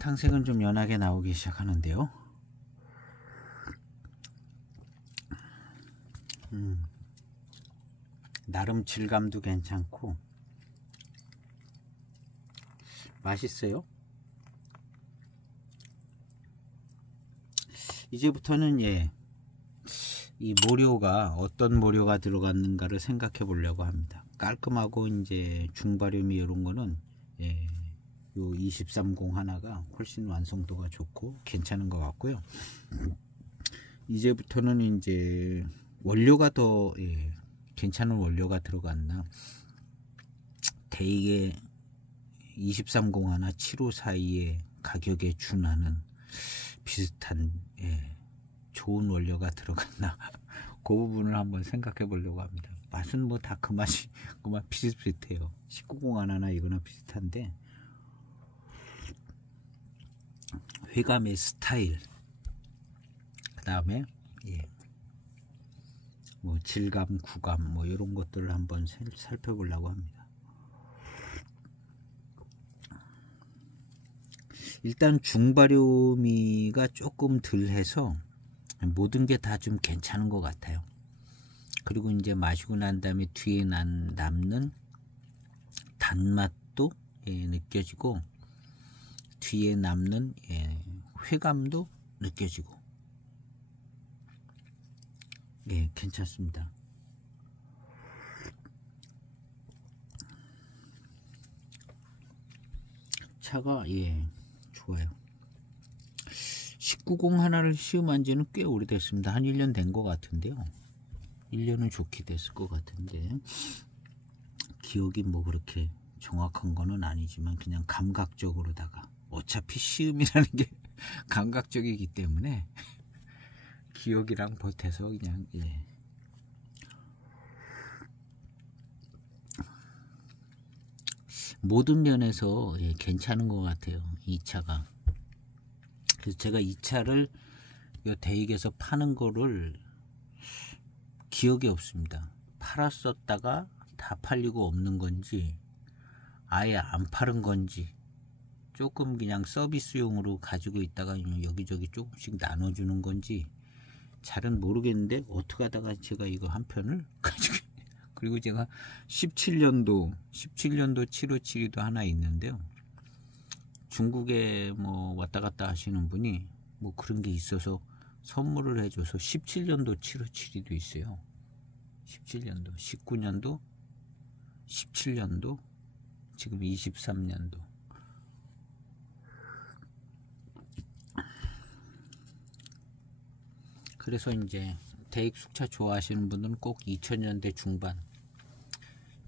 탕색은 좀 연하게 나오기 시작하는데요. 나름 질감도 괜찮고 맛있어요. 이제부터는 이 모료가 어떤 모료가 들어갔는가를 생각해 보려고 합니다. 깔끔하고 이제 중발염이 이런 거는 요 2301 하나가 훨씬 완성도가 좋고 괜찮은 것 같고요. 이제부터는 이제 원료가 더 괜찮은 원료가 들어갔나, 대익의 2301 하나 7542의 가격에 준하는 비슷한 좋은 원료가 들어갔나 그 부분을 한번 생각해 보려고 합니다. 맛은 뭐 다 그 맛이 그만 비슷비슷해요. 1901 하나 이거나 비슷한데, 회감의 스타일, 그 다음에 뭐 질감, 구감 뭐 이런 것들을 한번 살펴보려고 합니다. 일단 중발효미가 조금 덜해서 모든 게 다 좀 괜찮은 것 같아요. 그리고 이제 마시고 난 다음에 뒤에 남는 단맛도 느껴지고, 뒤에 남는 회감도 느껴지고 괜찮습니다. 차가 좋아요. 1990 하나를 시음한 지는 꽤 오래됐습니다. 한 1년 된 것 같은데요. 1년은 좋게 됐을 것 같은데, 기억이 뭐 그렇게 정확한 거는 아니지만 그냥 감각적으로다가, 어차피 시음이라는 게 감각적이기 때문에 기억이랑 보태서 그냥 모든 면에서 괜찮은 것 같아요, 이 차가. 그래서 제가 이 차를 이 대익에서 파는 거를 기억이 없습니다. 팔았었다가 다 팔리고 없는 건지 아예 안 팔은 건지 조금 그냥 서비스용으로 가지고 있다가 여기저기 조금씩 나눠주는 건지 잘은 모르겠는데 어떻게 하다가 제가 이거 한 편을 가지고 그리고 제가 17년도 757도 하나 있는데요. 중국에 뭐 왔다 갔다 하시는 분이 뭐 그런 게 있어서 선물을 해줘서 17년도 757도 있어요. 17년도, 19년도, 17년도, 지금 23년도. 그래서 이제 대익 숙차 좋아하시는 분들은 꼭 2000년대 중반,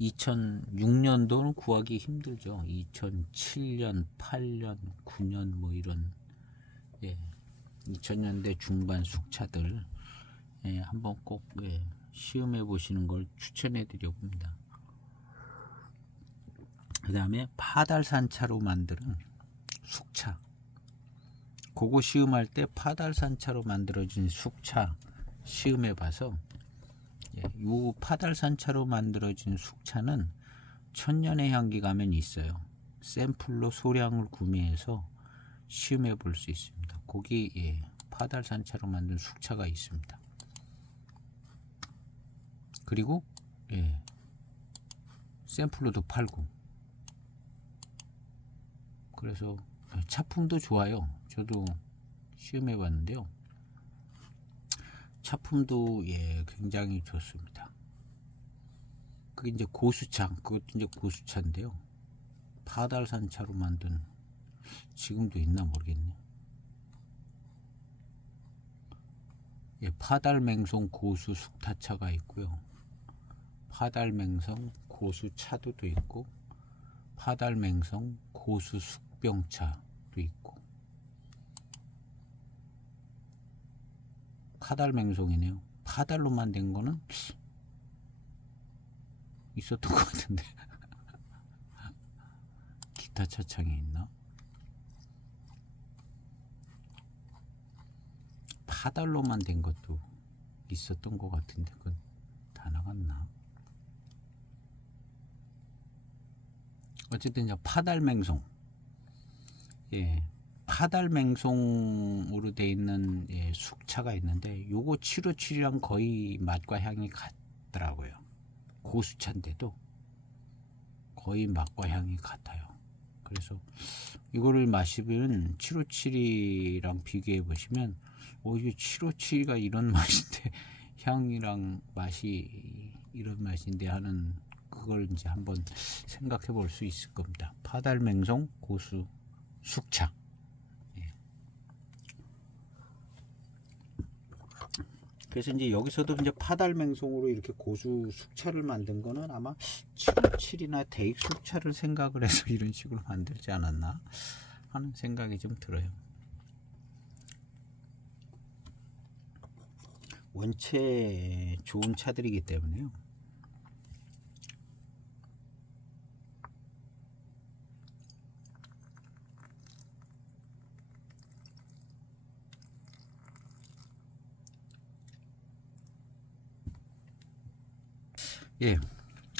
2006년도는 구하기 힘들죠. 2007년, 8년, 9년 뭐 이런 2000년대 중반 숙차들 한번 꼭 시음해 보시는 걸 추천해 드려 봅니다. 그 다음에 파달산차로 만드는 숙차, 그거 시음할 때 파달산차로 만들어진 숙차 시음해 봐서 이 파달산차로 만들어진 숙차는 천년의 향기 가면 있어요. 샘플로 소량을 구매해서 시음해 볼 수 있습니다. 거기 파달산차로 만든 숙차가 있습니다. 그리고 샘플로도 팔고, 그래서 차품도 좋아요. 저도 시음해 봤는데요. 차품도 굉장히 좋습니다. 그게 이제 고수차, 그것도 이제 고수차인데요. 파달산차로 만든, 지금도 있나 모르겠네. 파달맹송 고수 숙타차가 있고요. 파달맹성 고수 차도도 있고, 파달맹성 고수 숙병차도 있고. 파달맹송이네요. 파달로만 된 거는 있었던 것 같은데 기타 차창에 있나? 파달로만 된 것도 있었던 것 같은데 그건 다 나갔나? 어쨌든 파달맹송, 파달맹송으로 되어 있는 숙차가 있는데 요거 757이랑 거의 맛과 향이 같더라고요. 고수차인데도 거의 맛과 향이 같아요. 그래서 이거를 마시면 757이랑 비교해 보시면 이게 757가 이런 맛인데 향이랑 맛이 이런 맛인데 하는, 그걸 이제 한번 생각해 볼 수 있을 겁니다. 파달맹송 고수 숙차. 그래서 이제 여기서도 이제 파달맹송으로 이렇게 고수 숙차를 만든 거는 아마 757이나 대익 숙차를 생각을 해서 이런 식으로 만들지 않았나 하는 생각이 좀 들어요. 원체 좋은 차들이기 때문에요.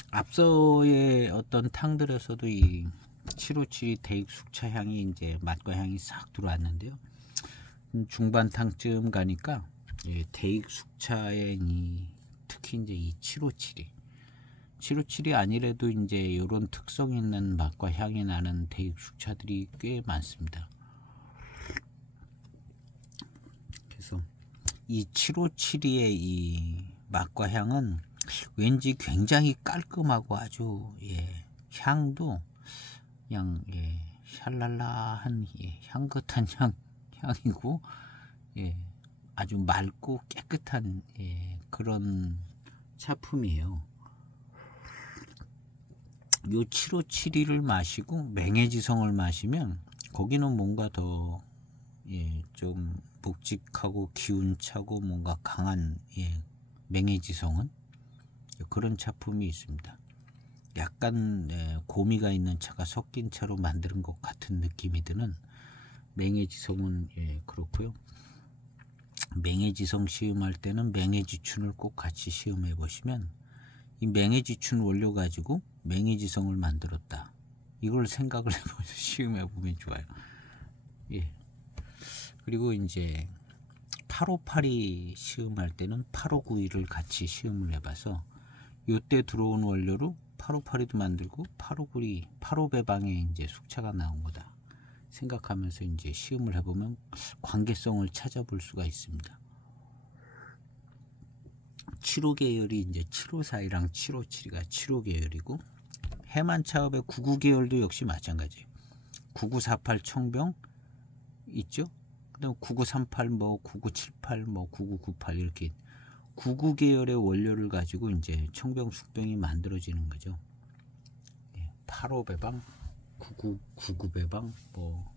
앞서의 어떤 탕들에서도 이 757이 대익 숙차 향이 이제 맛과 향이 싹 들어왔는데요. 중반 탕쯤 가니까 대익 숙차의 특히 이제 이 757이 아니래도 이제 이런 특성 있는 맛과 향이 나는 대익 숙차들이 꽤 많습니다. 그래서 이 757의 이 맛과 향은 왠지 굉장히 깔끔하고 아주 향도 그냥 샬랄라한 향긋한 향이고 아주 맑고 깨끗한 그런 차품이에요. 요 757을 마시고 맹해지성을 마시면 거기는 뭔가 더 좀 묵직하고 기운차고 뭔가 강한 맹해지성은 그런 차품이 있습니다. 약간 고미가 있는 차가 섞인 차로 만드는 것 같은 느낌이 드는 맹해지성은 그렇고요. 맹해지성 시음할 때는 맹해지춘을 꼭 같이 시음해 보시면 이 맹해지춘 원료 가지고 맹해지성을 만들었다. 이걸 생각을 해보셔서 시음해 보면 좋아요. 예. 그리고 이제 858이 시음할 때는 859를 같이 시음을 해봐서 요때 들어온 원료로 858이도 만들고 859이 85배방에 이제 숙차가 나온 거다 생각하면서 이제 시음을 해보면 관계성을 찾아볼 수가 있습니다. 7호 계열이 이제 754이랑 757이가 7호 계열이고 해만차업의 99 계열도 역시 마찬가지예요. 9948 청병 있죠? 그다음 9938 뭐 9978 뭐 9998 이렇게 99 계열의 원료를 가지고 이제 청병 숙병이 만들어지는 거죠. 85배방, 99배방, 뭐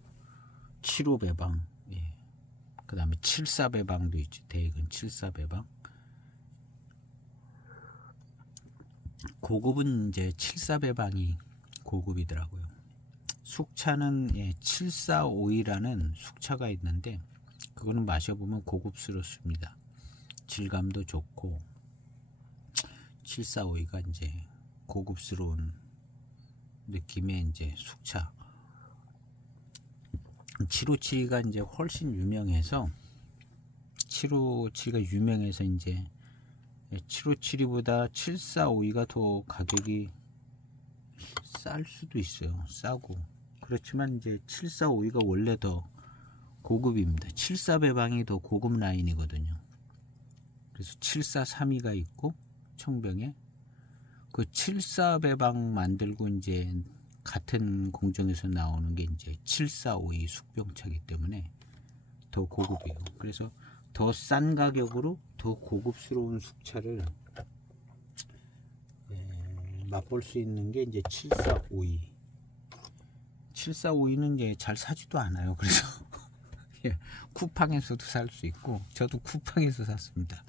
75배방, 예. 그 다음에 74배방도 있죠. 대액은 74배방. 고급은 이제 74배방이 고급이더라고요. 숙차는 745이라는 숙차가 있는데 그거는 마셔보면 고급스럽습니다. 질감도 좋고 745가 이제 고급스러운 느낌의 이제 숙차. 757가 이제 훨씬 유명해서 757가 유명해서 이제 757보다 745가 더 가격이 쌀 수도 있어요. 싸고. 그렇지만 이제 745가 원래 더 고급입니다. 74배방이 더 고급 라인이거든요. 그래서 7432가 있고 청병에 그 74배방 만들고 이제 같은 공정에서 나오는 게 이제 7452 숙병차이기 때문에 더 고급이에요. 그래서 더 싼 가격으로 더 고급스러운 숙차를 맛볼 수 있는 게 이제 7452. 7452는 이제 잘 사지도 않아요. 그래서 쿠팡에서도 살 수 있고 저도 쿠팡에서 샀습니다.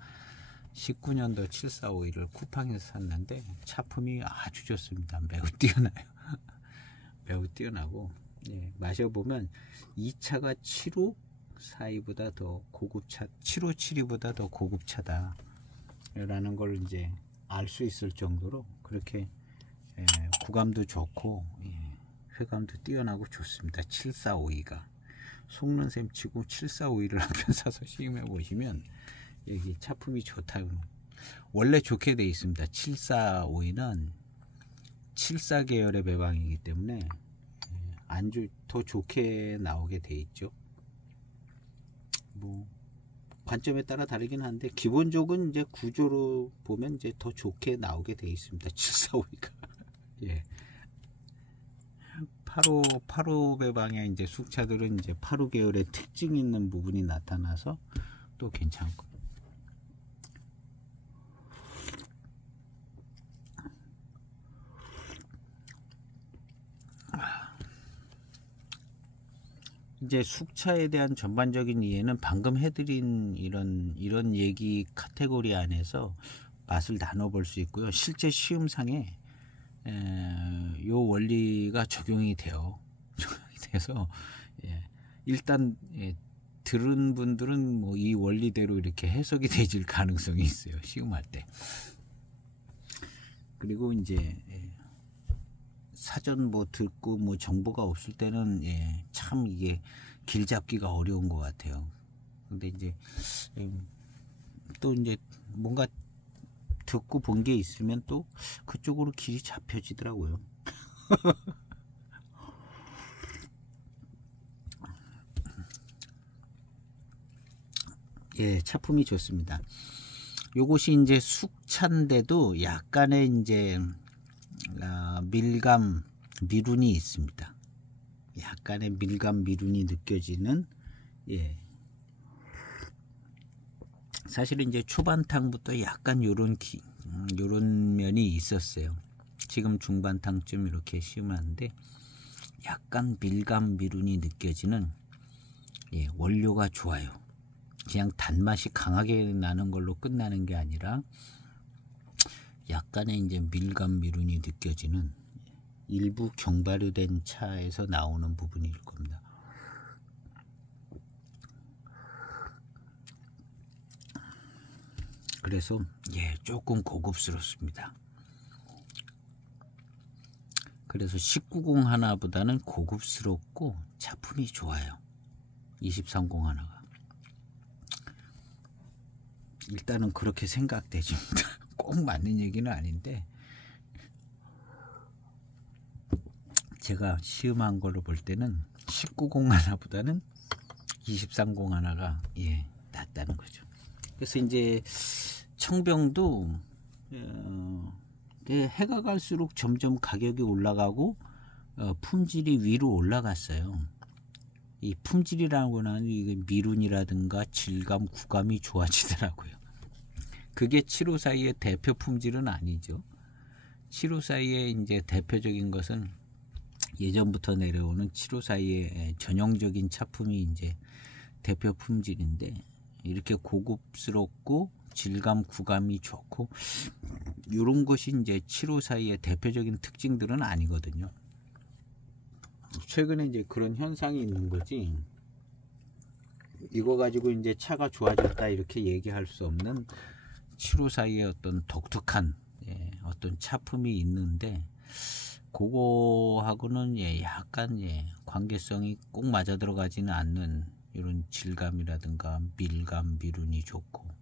19년도 7452를 쿠팡에서 샀는데 차품이 아주 좋습니다. 매우 뛰어나요. 매우 뛰어나고 마셔보면 이 차가 7542보다 더 고급차, 7572보다 더 고급차다 라는 걸 이제 알 수 있을 정도로 그렇게 구감도 좋고 회감도 뛰어나고 좋습니다. 7452가 속는 셈 치고 7452를 한 편 사서 시음해 보시면 여기 차품이 좋다고 원래 좋게 되어 있습니다. 7452는 74 계열의 배방이기 때문에 더 좋게 나오게 돼 있죠. 뭐 관점에 따라 다르긴 한데 기본적으로 이제 구조로 보면 이제 더 좋게 나오게 돼 있습니다. 745가 예. 85 배방의 이제 숙차들은 이제 85 계열의 특징 있는 부분이 나타나서 또 괜찮고. 이제 숙차에 대한 전반적인 이해는 방금 해드린 이런 얘기 카테고리 안에서 맛을 나눠볼 수 있고요. 실제 시음상에 요 원리가 적용이 돼서 일단 들은 분들은 뭐 이 원리대로 이렇게 해석이 되질 가능성이 있어요. 시음할 때. 그리고 이제 사전 뭐 듣고 뭐 정보가 없을 때는 참 이게 길 잡기가 어려운 것 같아요. 근데 이제 또 이제 뭔가 듣고 본 게 있으면 또 그쪽으로 길이 잡혀지더라고요. 차품이 좋습니다. 요것이 이제 숙차인데도 약간의 이제 밀감 미룬이 있습니다. 약간의 밀감 미룬이 느껴지는 사실은 이제 초반탕부터 약간 요런 면이 있었어요. 지금 중반탕쯤 이렇게 시음하는데 약간 밀감 미룬이 느껴지는 원료가 좋아요. 그냥 단맛이 강하게 나는 걸로 끝나는 게 아니라 약간의 이제 밀감 미룬이 느껴지는 일부 경발효된 차에서 나오는 부분일 겁니다. 그래서 예, 조금 고급스럽습니다. 그래서 19공 하나보다는 고급스럽고 작품이 좋아요. 2030 하나가. 일단은 그렇게 생각되집니다. 꼭 맞는 얘기는 아닌데 제가 시음한 걸로 볼 때는 19공 하나보다는 2030 하나가 예, 낫다는 거죠. 그래서 이제 청병도 해가 갈수록 점점 가격이 올라가고 품질이 위로 올라갔어요. 이 품질이라는 거는 이게 미룬이라든가 질감, 구감이 좋아지더라고요. 그게 754의 대표 품질은 아니죠. 754의 이제 대표적인 것은 예전부터 내려오는 754의 전형적인 차품이 이제 대표 품질인데 이렇게 고급스럽고 질감, 구감이 좋고 이런 것이 이제 754의 대표적인 특징들은 아니거든요. 최근에 이제 그런 현상이 있는 거지. 이거 가지고 이제 차가 좋아졌다 이렇게 얘기할 수 없는 754의 어떤 독특한 예, 어떤 차품이 있는데 그거하고는 예, 약간 예, 관계성이 꼭 맞아 들어가지는 않는 이런 질감이라든가 밀감, 미룬이 좋고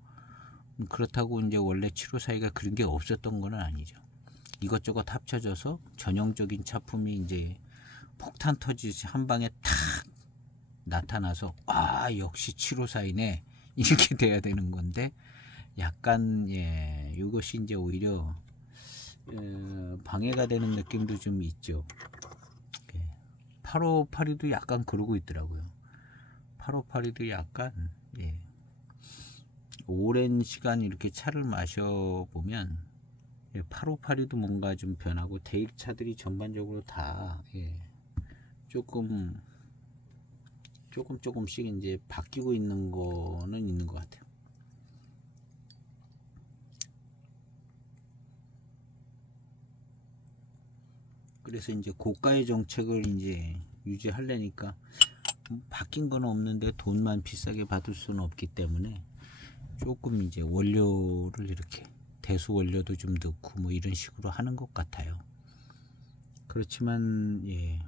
그렇다고 이제 원래 754가 그런 게 없었던 건 아니죠. 이것저것 합쳐져서 전형적인 차품이 이제 폭탄 터지듯이 한 방에 탁 나타나서 아 역시 754이네 이렇게 돼야 되는 건데 약간 예 이것이 이제 오히려 방해가 되는 느낌도 좀 있죠. 8582도 약간 그러고 있더라고요. 8582도 약간 예. 오랜 시간 이렇게 차를 마셔보면 8582도 뭔가 좀 변하고 대입차들이 전반적으로 다 예, 조금씩 이제 바뀌고 있는 거는 있는 것 같아요. 그래서 이제 고가의 정책을 이제 유지하려니까 바뀐 건 없는데 돈만 비싸게 받을 수는 없기 때문에 조금 이제 원료를 이렇게 대수 원료도 좀 넣고 뭐 이런 식으로 하는 것 같아요. 그렇지만 예,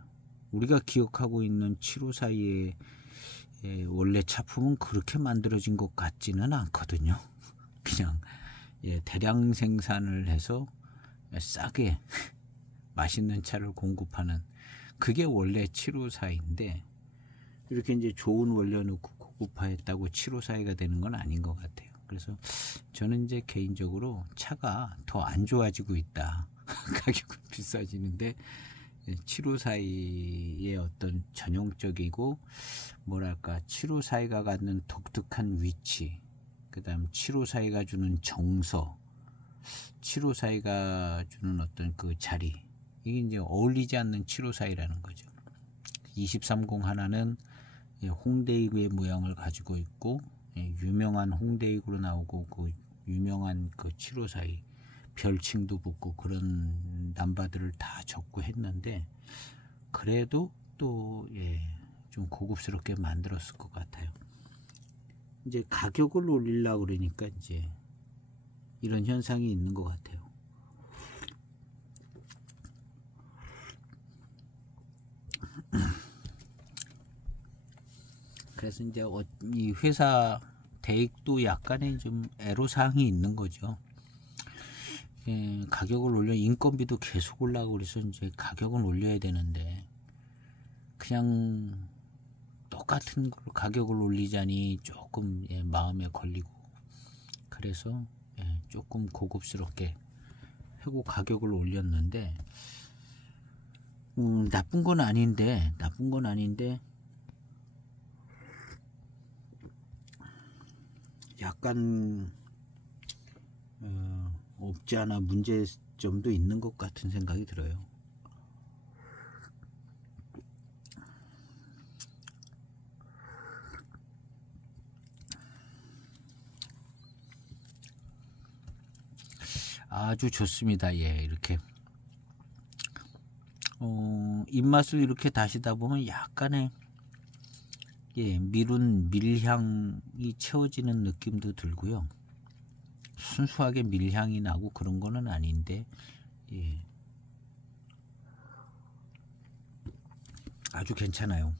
우리가 기억하고 있는 754의 예, 원래 차품은 그렇게 만들어진 것 같지는 않거든요. 그냥 예, 대량 생산을 해서 싸게 맛있는 차를 공급하는 그게 원래 754인데 이렇게 이제 좋은 원료 넣고 고급화했다고 754가 되는 건 아닌 것 같아요. 그래서 저는 이제 개인적으로 차가 더 안 좋아지고 있다. 가격은 비싸지는데 754의 어떤 전형적이고 뭐랄까 754가 갖는 독특한 위치, 그 다음 754가 주는 정서, 754가 주는 어떤 그 자리 이게 이제 어울리지 않는 754이라는 거죠. 2030 하나는 홍대이구의 모양을 가지고 있고 유명한 홍대이구로 나오고 그 유명한 그 754이 별칭도 붙고 그런 남바들을 다 적고 했는데 그래도 또 좀 고급스럽게 만들었을 것 같아요. 이제 가격을 올리려고 그러니까 이제 이런 현상이 있는 것 같아요. 그래서 이제 이 회사 대익도 약간의 좀 애로사항이 있는 거죠. 가격을 올려 인건비도 계속 올라가고 그래서 이제 가격은 올려야 되는데 그냥 똑같은 걸로 가격을 올리자니 조금 마음에 걸리고 그래서 조금 고급스럽게 하고 가격을 올렸는데 나쁜 건 아닌데 약간 없지 않아 문제점도 있는 것 같은 생각이 들어요. 아주 좋습니다. 예, 이렇게 입맛을 이렇게 다시다 보면 약간의 밀향이 채워지는 느낌도 들고요. 순수하게 밀향이 나고 그런 거는 아닌데, 예. 아주 괜찮아요.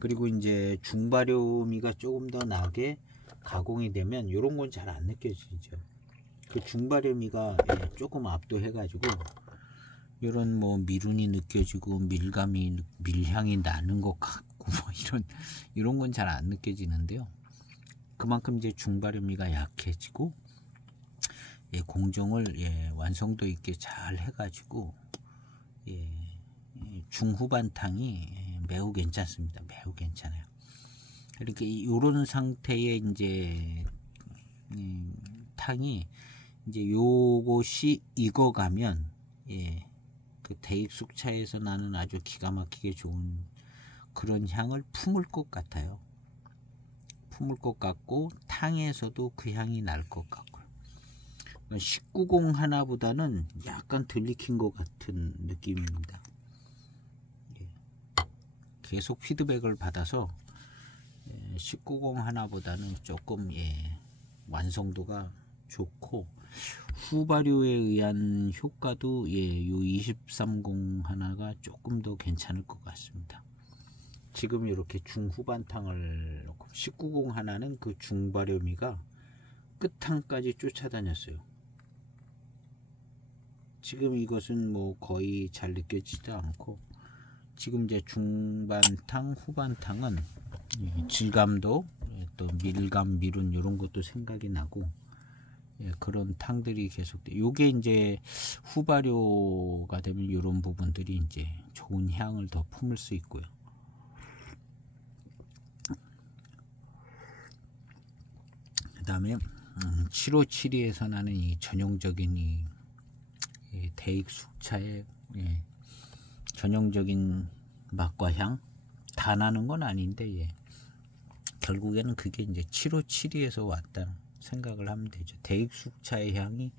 그리고 이제 중발효미가 조금 더 나게 가공이 되면 이런 건 잘 안 느껴지죠. 그 중발효미가 예, 조금 압도해 가지고 이런 뭐 미룬이 느껴지고 밀향이 나는 것 같고 뭐 이런 건 잘 안 느껴지는데요. 그만큼 이제 중발효미가 약해지고 예, 공정을 예, 완성도 있게 잘 해가지고 예, 중후반탕이 예, 매우 괜찮습니다. 매우 괜찮아요. 이렇게 이런 상태의 이제 탕이 이제 요것이 익어가면 예, 그 대익숙차에서 나는 아주 기가 막히게 좋은 그런 향을 품을 것 같아요. 품을 것 같고 탕에서도 그 향이 날 것 같고요. 19공 하나보다는 약간 덜 익힌 것 같은 느낌입니다. 예. 계속 피드백을 받아서 19공 하나보다는 조금 예, 완성도가 좋고 후발효에 의한 효과도 예, 요 23공 하나가 조금 더 괜찮을 것 같습니다. 지금 이렇게 중후반탕을 놓고 19공 하나는 그 중발효미가 끝탕까지 쫓아다녔어요. 지금 이것은 뭐 거의 잘 느껴지지도 않고 지금 이제 중반탕 후반탕은 질감도 또 밀감 미룬 이런 것도 생각이 나고 예, 그런 탕들이 계속돼. 요게 이제 후발효가 되면 이런 부분들이 이제 좋은 향을 더 품을 수 있고요. 그 다음에 7572에서 나는 이 전형적인 이 대익숙차의 예, 전형적인 맛과 향 다 나는 건 아닌데 예, 결국에는 그게 이제 7572에서 왔다 생각을 하면 되죠. 대익숙차의 향이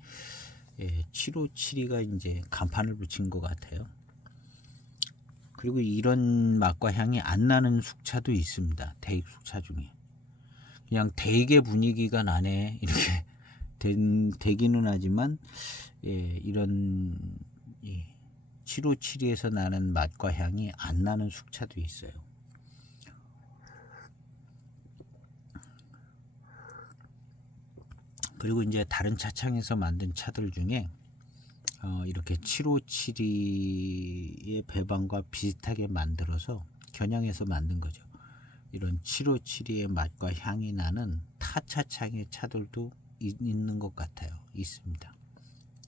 예, 7572가 이제 간판을 붙인 것 같아요. 그리고 이런 맛과 향이 안 나는 숙차도 있습니다. 대익숙차 중에 그냥 대익의 분위기가 나네 이렇게 되기는 하지만 예, 이런 7572에서 나는 맛과 향이 안 나는 숙차도 있어요. 그리고 이제 다른 차창에서 만든 차들 중에 이렇게 7572의 배방과 비슷하게 만들어서 겨냥해서 만든 거죠. 이런 7572의 맛과 향이 나는 타 차창의 차들도 있는 것 같아요. 있습니다.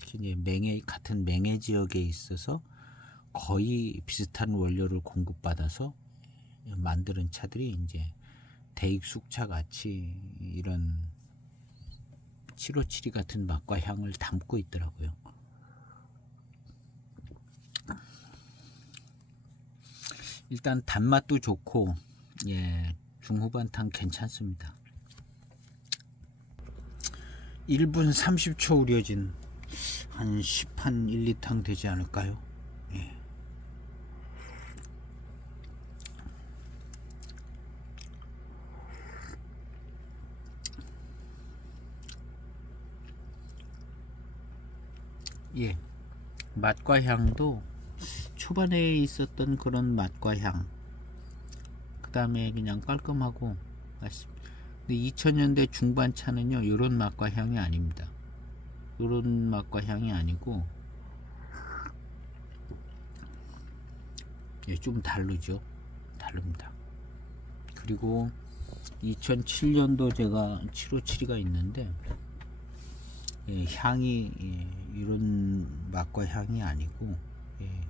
특히 이제 같은 맹해 지역에 있어서 거의 비슷한 원료를 공급받아서 만드는 차들이 이제 대익숙차 같이 이런 7572 같은 맛과 향을 담고 있더라고요. 일단 단맛도 좋고 예, 중후반탕 괜찮습니다. 1분 30초 우려진 한 10한 1, 2탕 되지 않을까요? 예. 예, 맛과 향도 초반에 있었던 그런 맛과 향, 그 다음에 그냥 깔끔하고 맛있습니다. 근데 2000년대 중반 차는요 이런 맛과 향이 아닙니다. 이런 맛과 향이 아니고 예, 좀 다르죠. 다릅니다. 그리고 2007년도 제가 7572가 있는데 예, 향이 예, 이런 맛과 향이 아니고 예,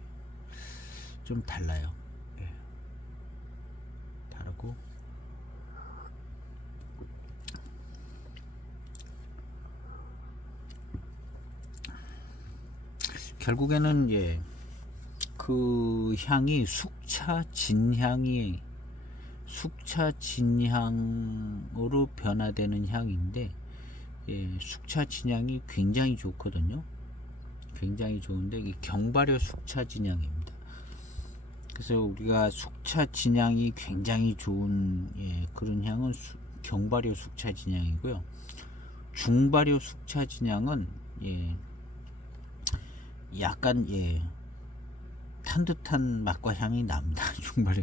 좀 달라요. 예, 다르고 결국에는 예, 그 향이 숙차 진향으로 변화되는 향인데 예, 숙차 진향이 굉장히 좋거든요. 굉장히 좋은데 이 경발효 숙차 진향입니다. 그래서 우리가 숙차 진향이 굉장히 좋은 예, 그런 향은 경발효 숙차 진향이고요. 중발효 숙차 진향은 약간 탄 듯한 맛과 향이 납니다. 중발효.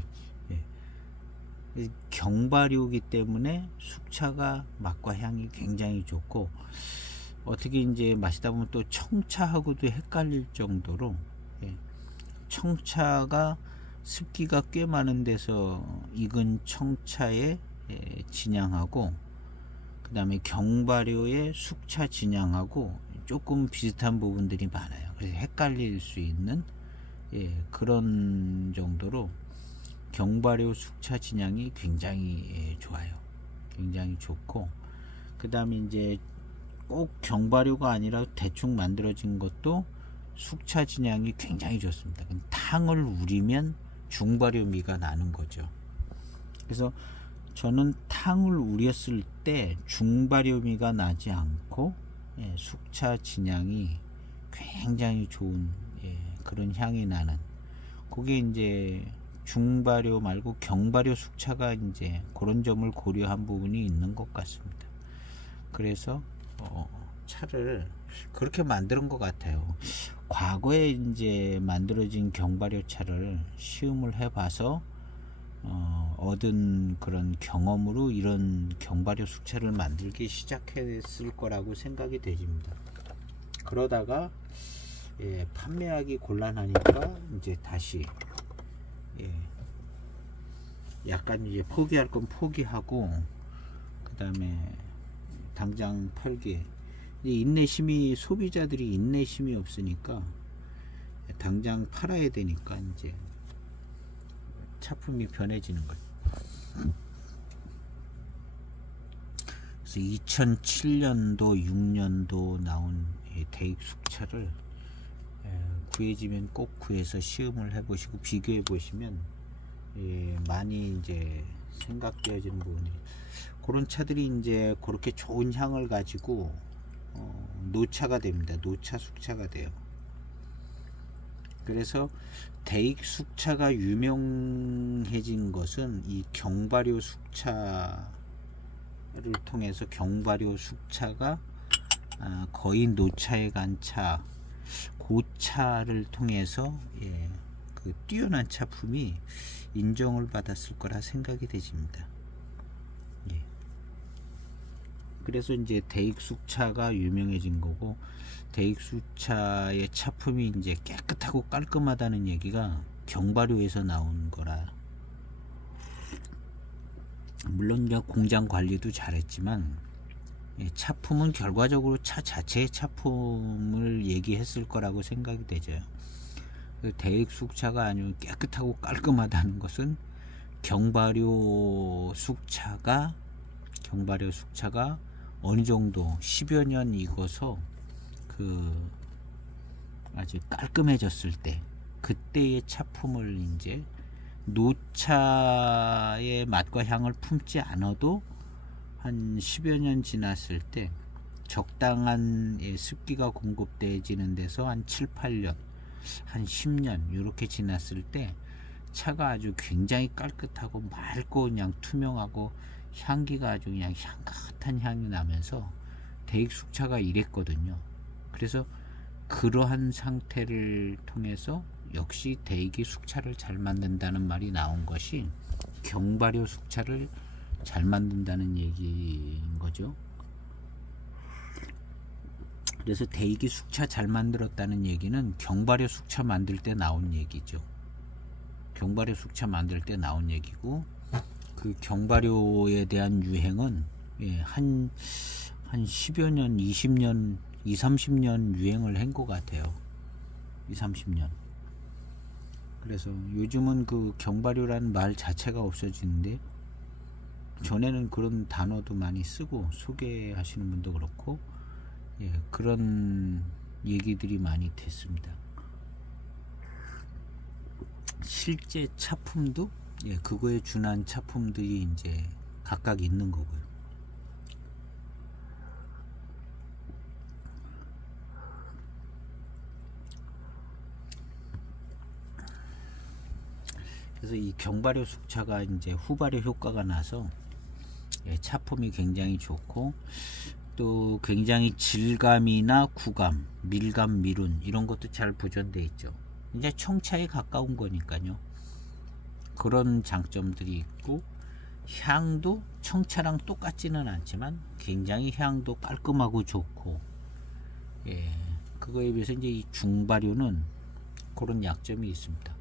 경발효이기 때문에 숙차가 맛과 향이 굉장히 좋고, 어떻게 이제 마시다 보면 또 청차하고도 헷갈릴 정도로, 청차가 습기가 꽤 많은 데서 익은 청차에 진향하고, 그 다음에 경발효의 숙차 진향하고 조금 비슷한 부분들이 많아요. 그래서 헷갈릴 수 있는 그런 정도로 경발효 숙차 진향이 굉장히 좋아요. 굉장히 좋고, 그 다음에 이제 꼭 경발효가 아니라 대충 만들어진 것도 숙차 진향이 굉장히 좋습니다. 탕을 우리면 중발효미가 나는 거죠. 그래서 저는 탕을 우렸을 때 중발효미가 나지 않고 숙차 진향이 굉장히 좋은 그런 향이 나는, 그게 이제 중발효 말고 경발효 숙차가 이제 그런 점을 고려한 부분이 있는 것 같습니다. 그래서 차를 그렇게 만드는 것 같아요. 과거에 이제 만들어진 경발효 차를 시음을 해봐서 얻은 그런 경험으로 이런 경발효 숙차를 만들기 시작했을 거라고 생각이 되집니다. 그러다가 판매하기 곤란하니까 이제 다시 약간 이제 포기할 건 포기하고, 그 다음에 당장 팔기, 인내심이, 소비자들이 인내심이 없으니까 당장 팔아야 되니까 이제 차품이 변해지는 거예요. 그래서 2007년도 6년도 나온 대익 숙차를 구해지면 꼭 구해서 시음을 해보시고 비교해 보시면 많이 이제 생각되어지는 부분이, 그런 차들이 이제 그렇게 좋은 향을 가지고 노차가 됩니다. 노차 숙차가 돼요. 그래서 대익 숙차가 유명해진 것은 이 경발효 숙차를 통해서, 경발효 숙차가 거의 노차에 간 차, 고차를 통해서 그 뛰어난 차품이 인정을 받았을 거라 생각이 되집니다. 그래서 이제 대익 숙차가 유명해진 거고, 대익 숙차의 차품이 이제 깨끗하고 깔끔하다는 얘기가 경발효에서 나온 거라. 물론 이제 공장 관리도 잘했지만 차품은 결과적으로 차 자체의 차품을 얘기했을 거라고 생각이 되죠. 대익 숙차가 아니고 깨끗하고 깔끔하다는 것은 경발효 숙차가 어느 정도 10여 년 익어서 그 아주 깔끔해졌을 때, 그때의 차품을 이제 노차의 맛과 향을 품지 않아도 한 10여 년 지났을 때 적당한 습기가 공급되어지는 데서 한 7, 8년, 한 10년 이렇게 지났을 때 차가 아주 굉장히 깔끗하고 맑고 그냥 투명하고 향기가 아주 그냥 향긋한 향이 나면서 대익 숙차가 이랬거든요. 그래서 그러한 상태를 통해서 역시 대익이 숙차를 잘 만든다는 말이 나온 것이 경발효 숙차를 잘 만든다는 얘기인 거죠. 그래서 대익이 숙차 잘 만들었다는 얘기는 경발효 숙차 만들 때 나온 얘기죠. 경발효 숙차 만들 때 나온 얘기고, 그 경발효에 대한 유행은 한 10여 년, 20년, 20, 30년 유행을 한 것 같아요. 20, 30년. 그래서 요즘은 그 경발효라는 말 자체가 없어지는데, 전에는 그런 단어도 많이 쓰고 소개하시는 분도 그렇고 그런 얘기들이 많이 됐습니다. 실제 차품도 그거에 준한 차품들이 이제 각각 있는 거고요. 그래서 이 경발효 숙차가 이제 후발효 효과가 나서 차품이 굉장히 좋고, 또 굉장히 질감이나 구감, 밀감, 미룬 이런 것도 잘 보존되어 있죠. 이제 청차에 가까운 거니까요. 그런 장점들이 있고, 향도 청차랑 똑같지는 않지만 굉장히 향도 깔끔하고 좋고, 예, 그거에 비해서 이제 이 중발효는 그런 약점이 있습니다.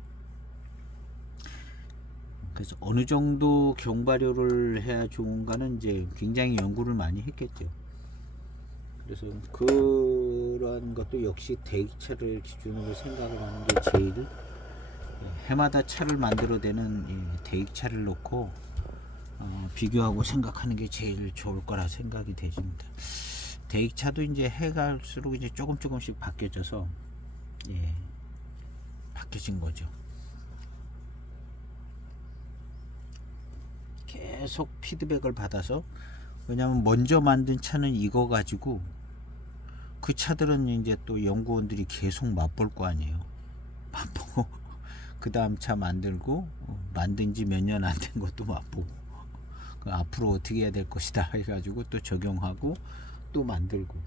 그래서 어느 정도 경발효를 해야 좋은가는 이제 굉장히 연구를 많이 했겠죠. 그래서 그러한 것도 역시 대기차를 기준으로 생각을 하는 게 제일, 해마다 차를 만들어내는 대기차를 놓고 비교하고 생각하는 게 제일 좋을 거라 생각이 되십니다. 대기차도 이제 해갈수록 이제 조금씩 바뀌어져서, 예, 바뀌어진 거죠. 계속 피드백을 받아서, 왜냐면 먼저 만든 차는 이거 가지고 그 차들은 이제 또 연구원들이 계속 맛볼 거 아니에요. 맛보고 그 다음 차 만들고, 만든 지 몇 년 안 된 것도 맛보고, 앞으로 어떻게 해야 될 것이다 해가지고 또 적용하고 또 만들고,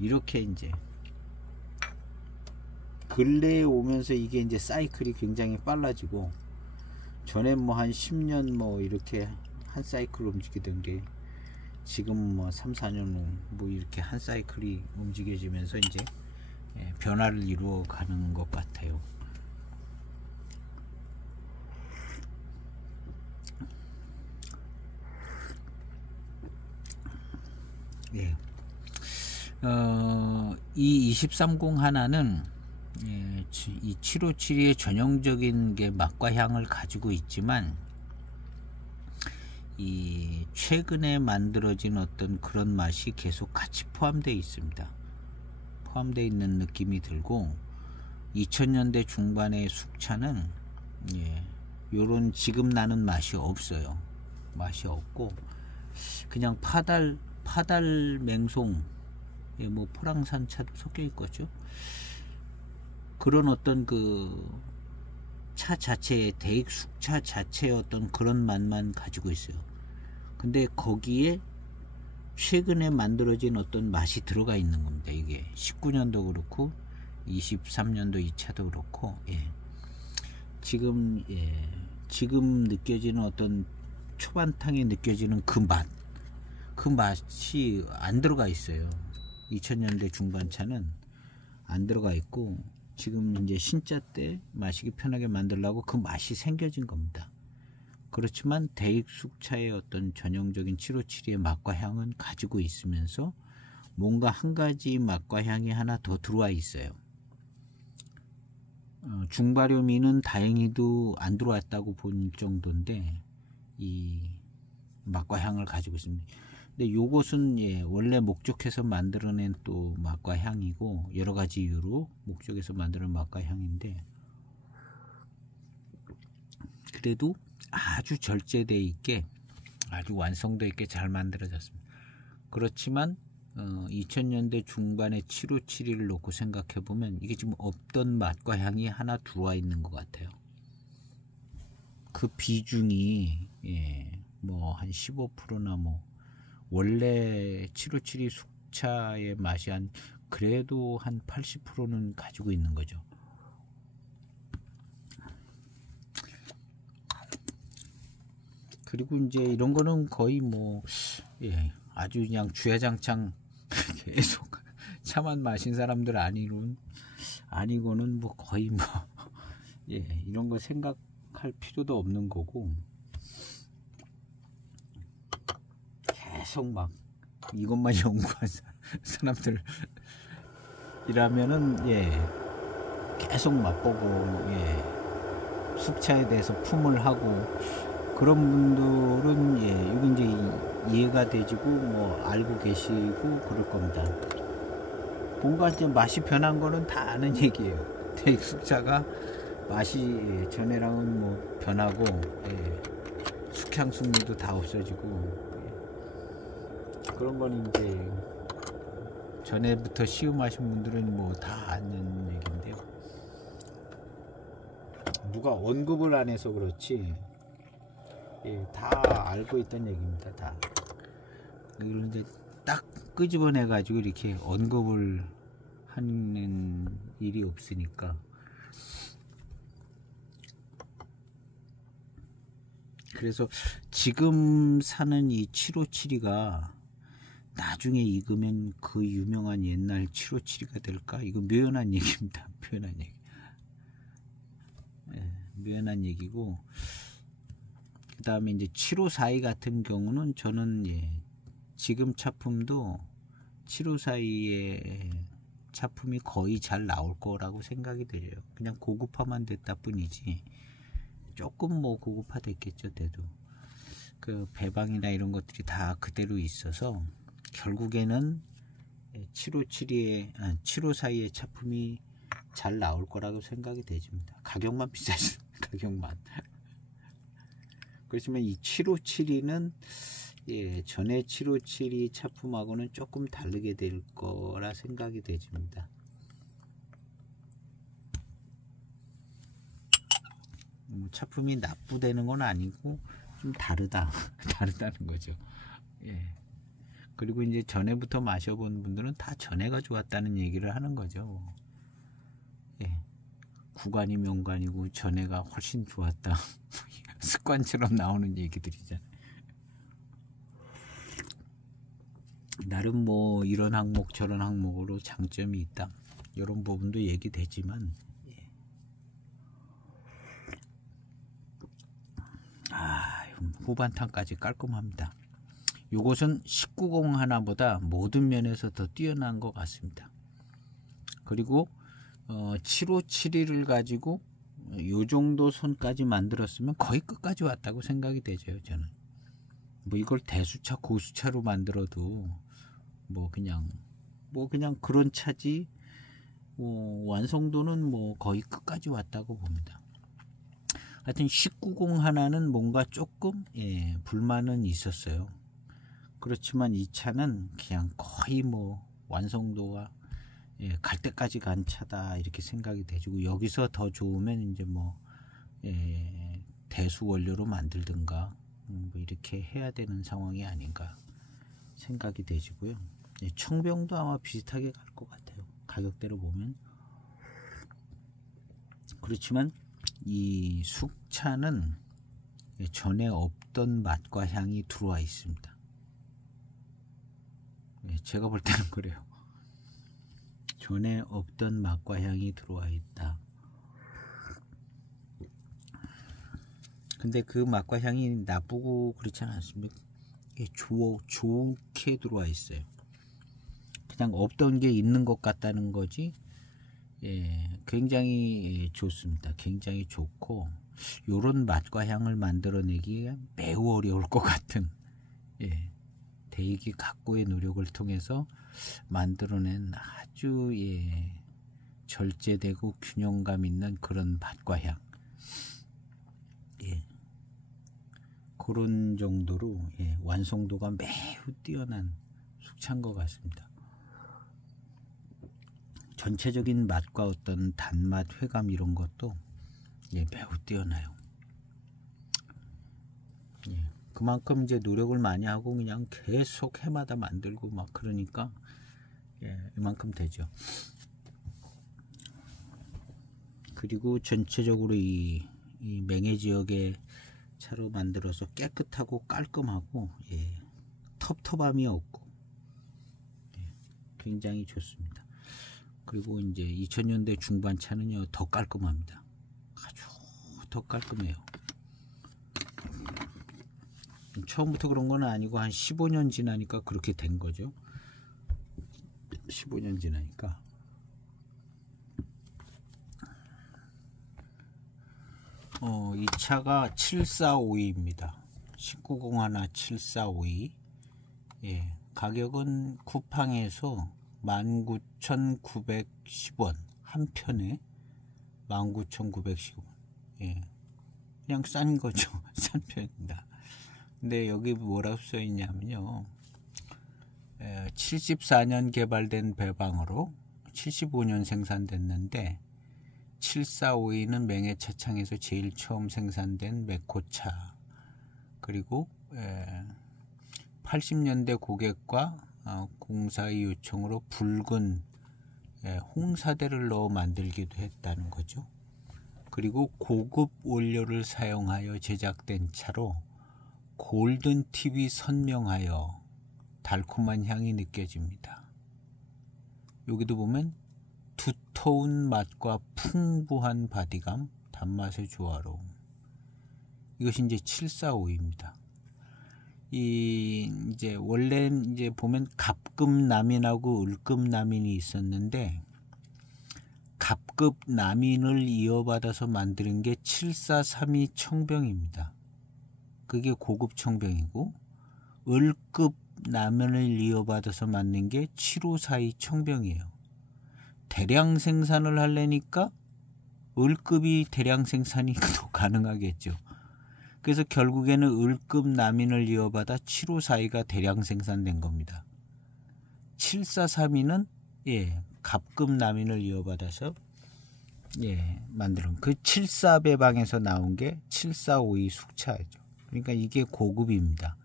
이렇게 이제 근래에 오면서 이게 이제 사이클이 굉장히 빨라지고, 전에 뭐 한 10년 뭐 이렇게 한 사이클 움직이던 게 지금 뭐 3, 4년 후 뭐 이렇게 한 사이클이 움직여지면서 이제 변화를 이루어 가는 것 같아요. 예. 이 2330 하나는, 예, 이 757의 전형적인 게 맛과 향을 가지고 있지만, 이 최근에 만들어진 어떤 그런 맛이 계속 같이 포함되어 있습니다. 포함되어 있는 느낌이 들고, 2000년대 중반의 숙차는, 예, 요런 지금 나는 맛이 없어요. 맛이 없고 그냥 파달 맹송, 예, 뭐 포랑산 차도 섞여 있겠죠. 그런 어떤 그 차 자체의 대익 숙차 자체의 어떤 그런 맛만 가지고 있어요. 근데 거기에 최근에 만들어진 어떤 맛이 들어가 있는 겁니다. 이게 19년도 그렇고 23년도 이 차도 그렇고, 예. 지금 느껴지는 어떤 초반탕에 느껴지는 그 맛이 안 들어가 있어요. 2000년대 중반 차는 안 들어가 있고, 지금 이제 신차 때 마시기 편하게 만들려고 그 맛이 생겨진 겁니다. 그렇지만 대익숙차의 어떤 전형적인 757의 맛과 향은 가지고 있으면서 뭔가 한 가지 맛과 향이 하나 더 들어와 있어요. 중발효미는 다행히도 안 들어왔다고 본 정도인데 이 맛과 향을 가지고 있습니다. 근데 요것은, 예, 원래 목적해서 만들어낸 또 맛과 향이고, 여러 가지 이유로 목적해서 만드는 맛과 향인데, 그래도 아주 절제되어 있게, 아주 완성도 있게 잘 만들어졌습니다. 그렇지만 2000년대 중반에 7572를 놓고 생각해 보면 이게 지금 없던 맛과 향이 하나 들어와 있는 것 같아요. 그 비중이, 예, 뭐 한 15%나 뭐 원래 7572 숙차의 맛이 그래도 한 80%는 가지고 있는 거죠. 그리고 이제 이런 거는 거의 뭐, 예, 아주 그냥 주야장창 계속 차만 마신 사람들 아니고는 뭐 거의 뭐, 예, 이런 거 생각할 필요도 없는 거고, 계속 막 이것만 연구한 사람들이라면은, 예, 계속 맛보고, 예, 숙차에 대해서 품을 하고, 그런 분들은, 예, 여기 이제 이해가 되지고 뭐 알고 계시고 그럴 겁니다. 뭔가 이제 맛이 변한 거는 다 아는 얘기예요. 대익숙차가 맛이, 예, 전에랑은 뭐 변하고, 예, 숙향숙미도 다 없어지고, 예, 그런 건 이제 전에부터 시음하신 분들은 뭐 다 아는 얘기인데요. 누가 언급을 안 해서 그렇지, 예, 다 알고 있던 얘기입니다. 다. 그런데 딱 끄집어내 가지고 이렇게 언급을 하는 일이 없으니까. 그래서 지금 사는 이 7572가 나중에 익으면 그 유명한 옛날 7572가 될까? 이거 묘연한 얘기입니다. 묘연한 얘기. 예, 묘연한 얘기고, 그 다음에 이제 7542 같은 경우는 저는 지금 차품도 7542의 차품이 거의 잘 나올 거라고 생각이 들어요. 그냥 고급화만 됐다 뿐이지, 조금 뭐 고급화 됐겠죠. 돼도 그 배방이나 이런 것들이 다 그대로 있어서 결국에는 7542의 차품이 잘 나올 거라고 생각이 되집니다. 가격만 비싸지. 가격만. 그렇지만 이 7572는 전에 7572 차품하고는 조금 다르게 될 거라 생각이 되집니다. 차품이 나쁘다는 건 아니고 좀 다르다는 거죠. 예. 그리고 이제 전에부터 마셔본 분들은 다 전에가 좋았다는 얘기를 하는 거죠. 예. 구간이 명간이고 전에가 훨씬 좋았다. 습관처럼 나오는 얘기들이잖아요. 나름 뭐 이런 항목 저런 항목으로 장점이 있다, 이런 부분도 얘기되지만, 후반탄까지 깔끔합니다. 요것은 1901 하나보다 모든 면에서 더 뛰어난 것 같습니다. 그리고 7572를 가지고 요 정도 선까지 만들었으면 거의 끝까지 왔다고 생각이 되죠. 저는 뭐 이걸 대수차 고수차로 만들어도 뭐 그냥 그런 차지, 완성도는 뭐 거의 끝까지 왔다고 봅니다. 하여튼 1901 하나는 뭔가 조금 불만은 있었어요. 그렇지만 이 차는 그냥 거의 뭐 완성도가 갈 때까지 간 차다, 이렇게 생각이 되고, 여기서 더 좋으면 이제 뭐 대수 원료로 만들든가 뭐 이렇게 해야 되는 상황이 아닌가 생각이 되지고요. 청병도 아마 비슷하게 갈 것 같아요, 가격대로 보면. 그렇지만 이 숙차는 전에 없던 맛과 향이 들어와 있습니다. 제가 볼 때는 그래요. 전에 없던 맛과 향이 들어와 있다. 근데 그 맛과 향이 나쁘고 그렇지는 않습니다. 좋게 들어와 있어요. 그냥 없던 게 있는 것 같다는 거지. 굉장히 좋습니다. 굉장히 좋고, 요런 맛과 향을 만들어내기가 매우 어려울 것 같은, 대익이 각고의 노력을 통해서 만들어낸 아주 절제되고 균형감 있는 그런 맛과 향, 그런 정도로 완성도가 매우 뛰어난 숙차인 것 같습니다. 전체적인 맛과 어떤 단맛, 회감 이런 것도 매우 뛰어나요. 그만큼 이제 노력을 많이 하고 그냥 계속 해마다 만들고 막 그러니까 이만큼 되죠. 그리고 전체적으로 이 맹해 지역의 차로 만들어서 깨끗하고 깔끔하고 텁텁함이 없고 굉장히 좋습니다. 그리고 이제 2000년대 중반 차는요 더 깔끔합니다. 아주 더 깔끔해요. 처음부터 그런 건 아니고 한 15년 지나니까 그렇게 된 거죠. 15년 지나니까. 이 차가 7452입니다. 1901 7452. 가격은 쿠팡에서 19,910원 한 편에 19,910원. 그냥 싼 거죠. 싼 편입니다. 근데 여기 뭐라고 써 있냐면요, 74년 개발된 배방으로 75년 생산됐는데 7452는 맹해 차창에서 제일 처음 생산된 메코차, 그리고 80년대 고객과 공사의 요청으로 붉은 홍사대를 넣어 만들기도 했다는 거죠. 그리고 고급 원료를 사용하여 제작된 차로 골든팁이 선명하여 달콤한 향이 느껴집니다. 여기도 보면 두터운 맛과 풍부한 바디감, 단맛의 조화로움. 이것이 이제 745입니다. 이제 원래 이제 보면 갑급남인하고 을급남인이 있었는데, 갑급남인을 이어받아서 만드는 게 7432 청병입니다. 그게 고급 청병이고, 을급남인을 이어받아서 만든 게 7542 청병이에요. 대량 생산을 하려니까 을급이 대량 생산이 더 가능하겠죠. 그래서 결국에는 을급 남인을 이어받아 7542가 대량 생산된 겁니다. 7432는 갑급 남인을 이어받아서 만드는 그 74배방에서 나온 게 7452 숙차죠. 그러니까 이게 고급입니다.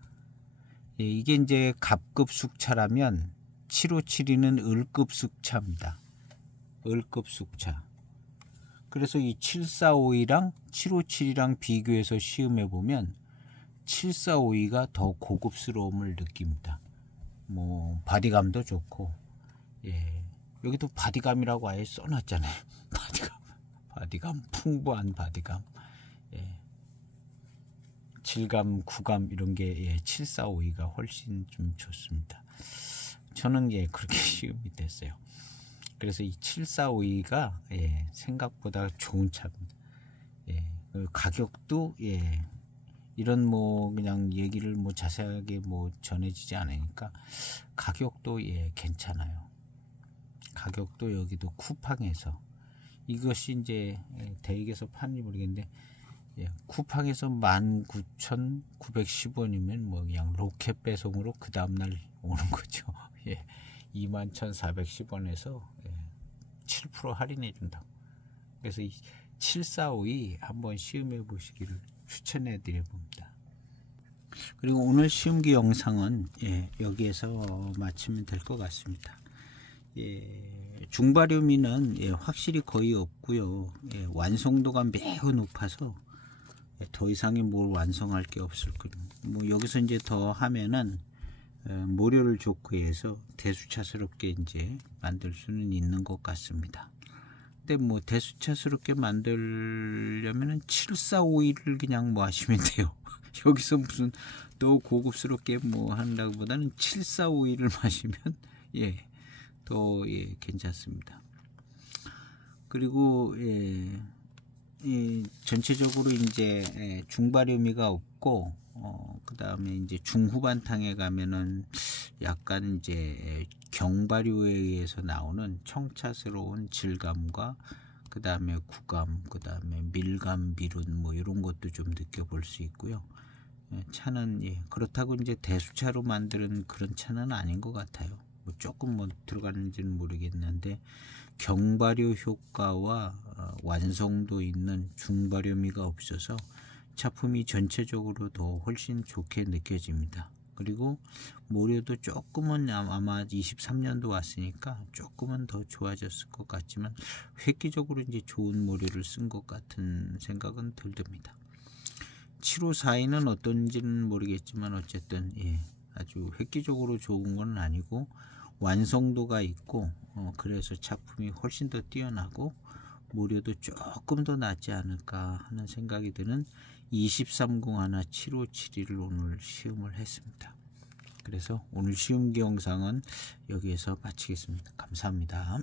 이게 이제 갑급 숙차라면 7572는 을급 숙차입니다. 을급 숙차. 그래서 이 7452랑 757이랑 비교해서 시음해 보면 7452가 더 고급스러움을 느낍니다. 뭐 바디감도 좋고, 여기도 바디감이라고 아예 써놨잖아요. 바디감, 풍부한 바디감, 질감, 구감 이런 게 7452가 훨씬 좀 좋습니다. 저는 그렇게 시음이 됐어요. 그래서 이 7452가 생각보다 좋은 차입니다. 가격도 이런 뭐 그냥 얘기를 뭐 자세하게 뭐 전해지지 않으니까 가격도 괜찮아요. 가격도 여기도 쿠팡에서, 이것이 이제 대익에서 파는지 모르겠는데 쿠팡에서 19,910원이면 뭐 그냥 로켓 배송으로 그 다음날 오는 거죠. 21,410원에서 7% 할인해 준다고. 그래서 이 7452 한번 시음해 보시기를 추천해 드려 봅니다. 그리고 오늘 시음기 영상은 여기에서 마치면 될 것 같습니다. 중발효미는 확실히 거의 없고요. 완성도가 매우 높아서 더 이상이 뭘 완성할 게 없을 거예요. 뭐 여기서 이제 더 하면은 모료를 좋고 해서 대수차스럽게 이제 만들 수는 있는 것 같습니다. 근데 뭐 대수차스럽게 만들려면은 7452를 그냥 뭐 하시면 돼요. 여기서 무슨 또 고급스럽게 뭐 한다고 보다는 7452를 마시면 더 괜찮습니다. 그리고 전체적으로 이제 중발효미가 없고, 그 다음에 이제 중후반탕에 가면은 약간 이제 경발효에 의해서 나오는 청차스러운 질감과 그 다음에 구감, 그 다음에 밀감, 미룬 뭐 이런 것도 좀 느껴볼 수 있고요. 차는 그렇다고 이제 대수차로 만드는 그런 차는 아닌 것 같아요. 뭐 조금 뭐 들어가는지는 모르겠는데 경발효 효과와 완성도 있는 중발효미가 없어서 차품이 전체적으로 더 훨씬 좋게 느껴집니다. 그리고 모료도 조금은 아마 23년도 왔으니까 조금은 더 좋아졌을 것 같지만 획기적으로 이제 좋은 모료를 쓴 것 같은 생각은 덜 듭니다. 7542는 어떤지는 모르겠지만 어쨌든 아주 획기적으로 좋은 건 아니고 완성도가 있고 그래서 작품이 훨씬 더 뛰어나고 모료도 조금 더 낫지 않을까 하는 생각이 드는 2301 7572를 오늘 시음을 했습니다. 그래서 오늘 시음기 영상은 여기에서 마치겠습니다. 감사합니다.